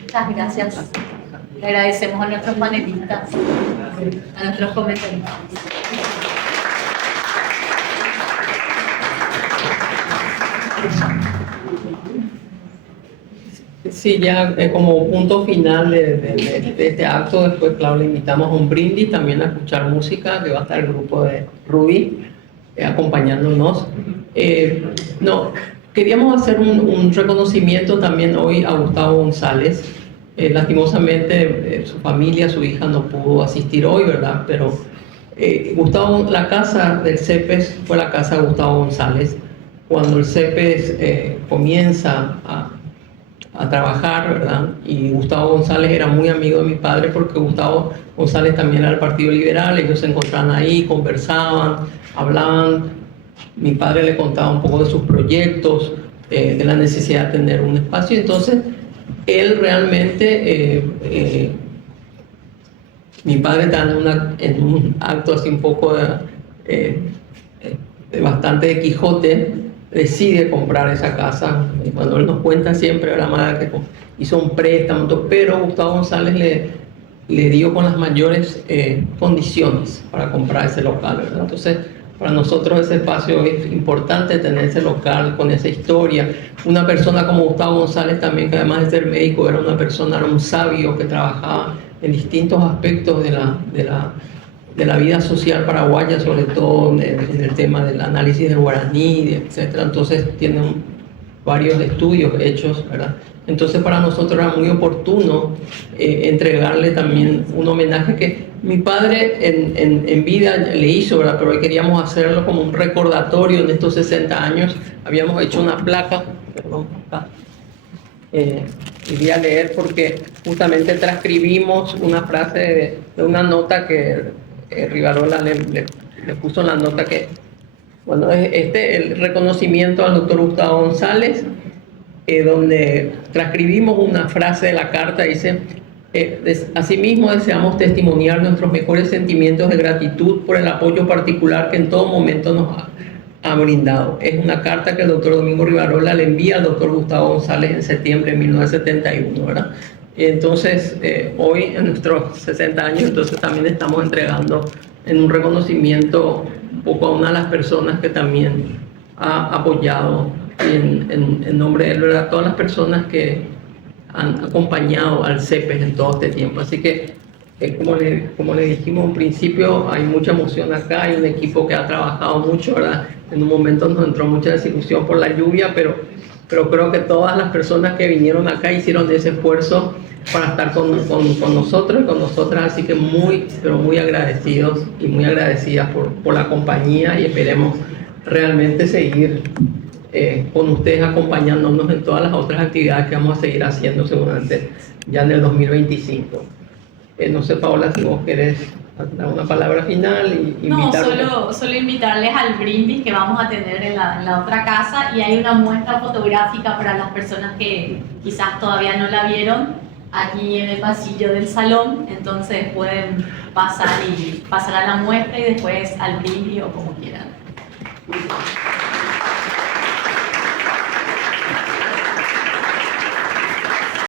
Muchas gracias. Le agradecemos a nuestros panelistas, a nuestros comentaristas. Sí, ya como punto final de este acto, después, claro, le invitamos a un brindis, también a escuchar música, que va a estar el grupo de Ruby acompañándonos. Queríamos hacer un reconocimiento también hoy a Gustavo González. Lastimosamente, su familia, su hija no pudo asistir hoy, ¿verdad? Pero Gustavo, la casa del CEPES fue la casa de Gustavo González. Cuando el CEPES comienza a trabajar, ¿verdad? Y Gustavo González era muy amigo de mi padre porque Gustavo González también era del Partido Liberal, ellos se encontraban ahí, conversaban, hablaban. Mi padre le contaba un poco de sus proyectos, de la necesidad de tener un espacio. Entonces, él realmente, mi padre está en un acto así un poco de bastante de Quijote, decide comprar esa casa. Y cuando él nos cuenta siempre, la madre que hizo un préstamo, pero Gustavo González le dio con las mayores condiciones para comprar ese local, ¿verdad? Entonces, para nosotros ese espacio es importante, tener ese local con esa historia. Una persona como Gustavo González también, que además de ser médico, era un sabio que trabajaba en distintos aspectos de la vida social paraguaya, sobre todo en el tema del análisis del guaraní, etc. Entonces tienen varios estudios hechos, ¿verdad? Entonces para nosotros era muy oportuno entregarle también un homenaje que mi padre en vida le hizo, ¿verdad? Pero hoy queríamos hacerlo como un recordatorio en estos 60 años. Habíamos hecho una placa, perdón, acá, y voy a leer porque justamente transcribimos una frase de una nota que Rivarola le puso en la nota que, bueno, es el reconocimiento al doctor Gustavo González, donde transcribimos una frase de la carta, dice: asimismo deseamos testimoniar nuestros mejores sentimientos de gratitud por el apoyo particular que en todo momento nos ha brindado. Es una carta que el doctor Domingo Rivarola le envía al doctor Gustavo González en septiembre de 1971, ¿verdad? Entonces, hoy en nuestros 60 años, entonces también estamos entregando en un reconocimiento un poco a una de las personas que también ha apoyado en nombre de él, ¿verdad? Todas las personas que han acompañado al CEPES en todo este tiempo. Así que, como le dijimos en principio, hay mucha emoción acá, hay un equipo que ha trabajado mucho, ¿verdad? En un momento nos entró mucha desilusión por la lluvia, pero creo que todas las personas que vinieron acá hicieron ese esfuerzo para estar con nosotros y con nosotras, así que pero muy agradecidos y muy agradecidas por la compañía, y esperemos realmente seguir con ustedes acompañándonos en todas las otras actividades que vamos a seguir haciendo seguramente ya en el 2025. No sé, Paola, si vos querés dar una palabra final y invitarles. No, solo invitarles al brindis que vamos a tener en la otra casa, y hay una muestra fotográfica para las personas que quizás todavía no la vieron aquí en el pasillo del salón, entonces pueden pasar a la muestra y después al brindis o como quieran.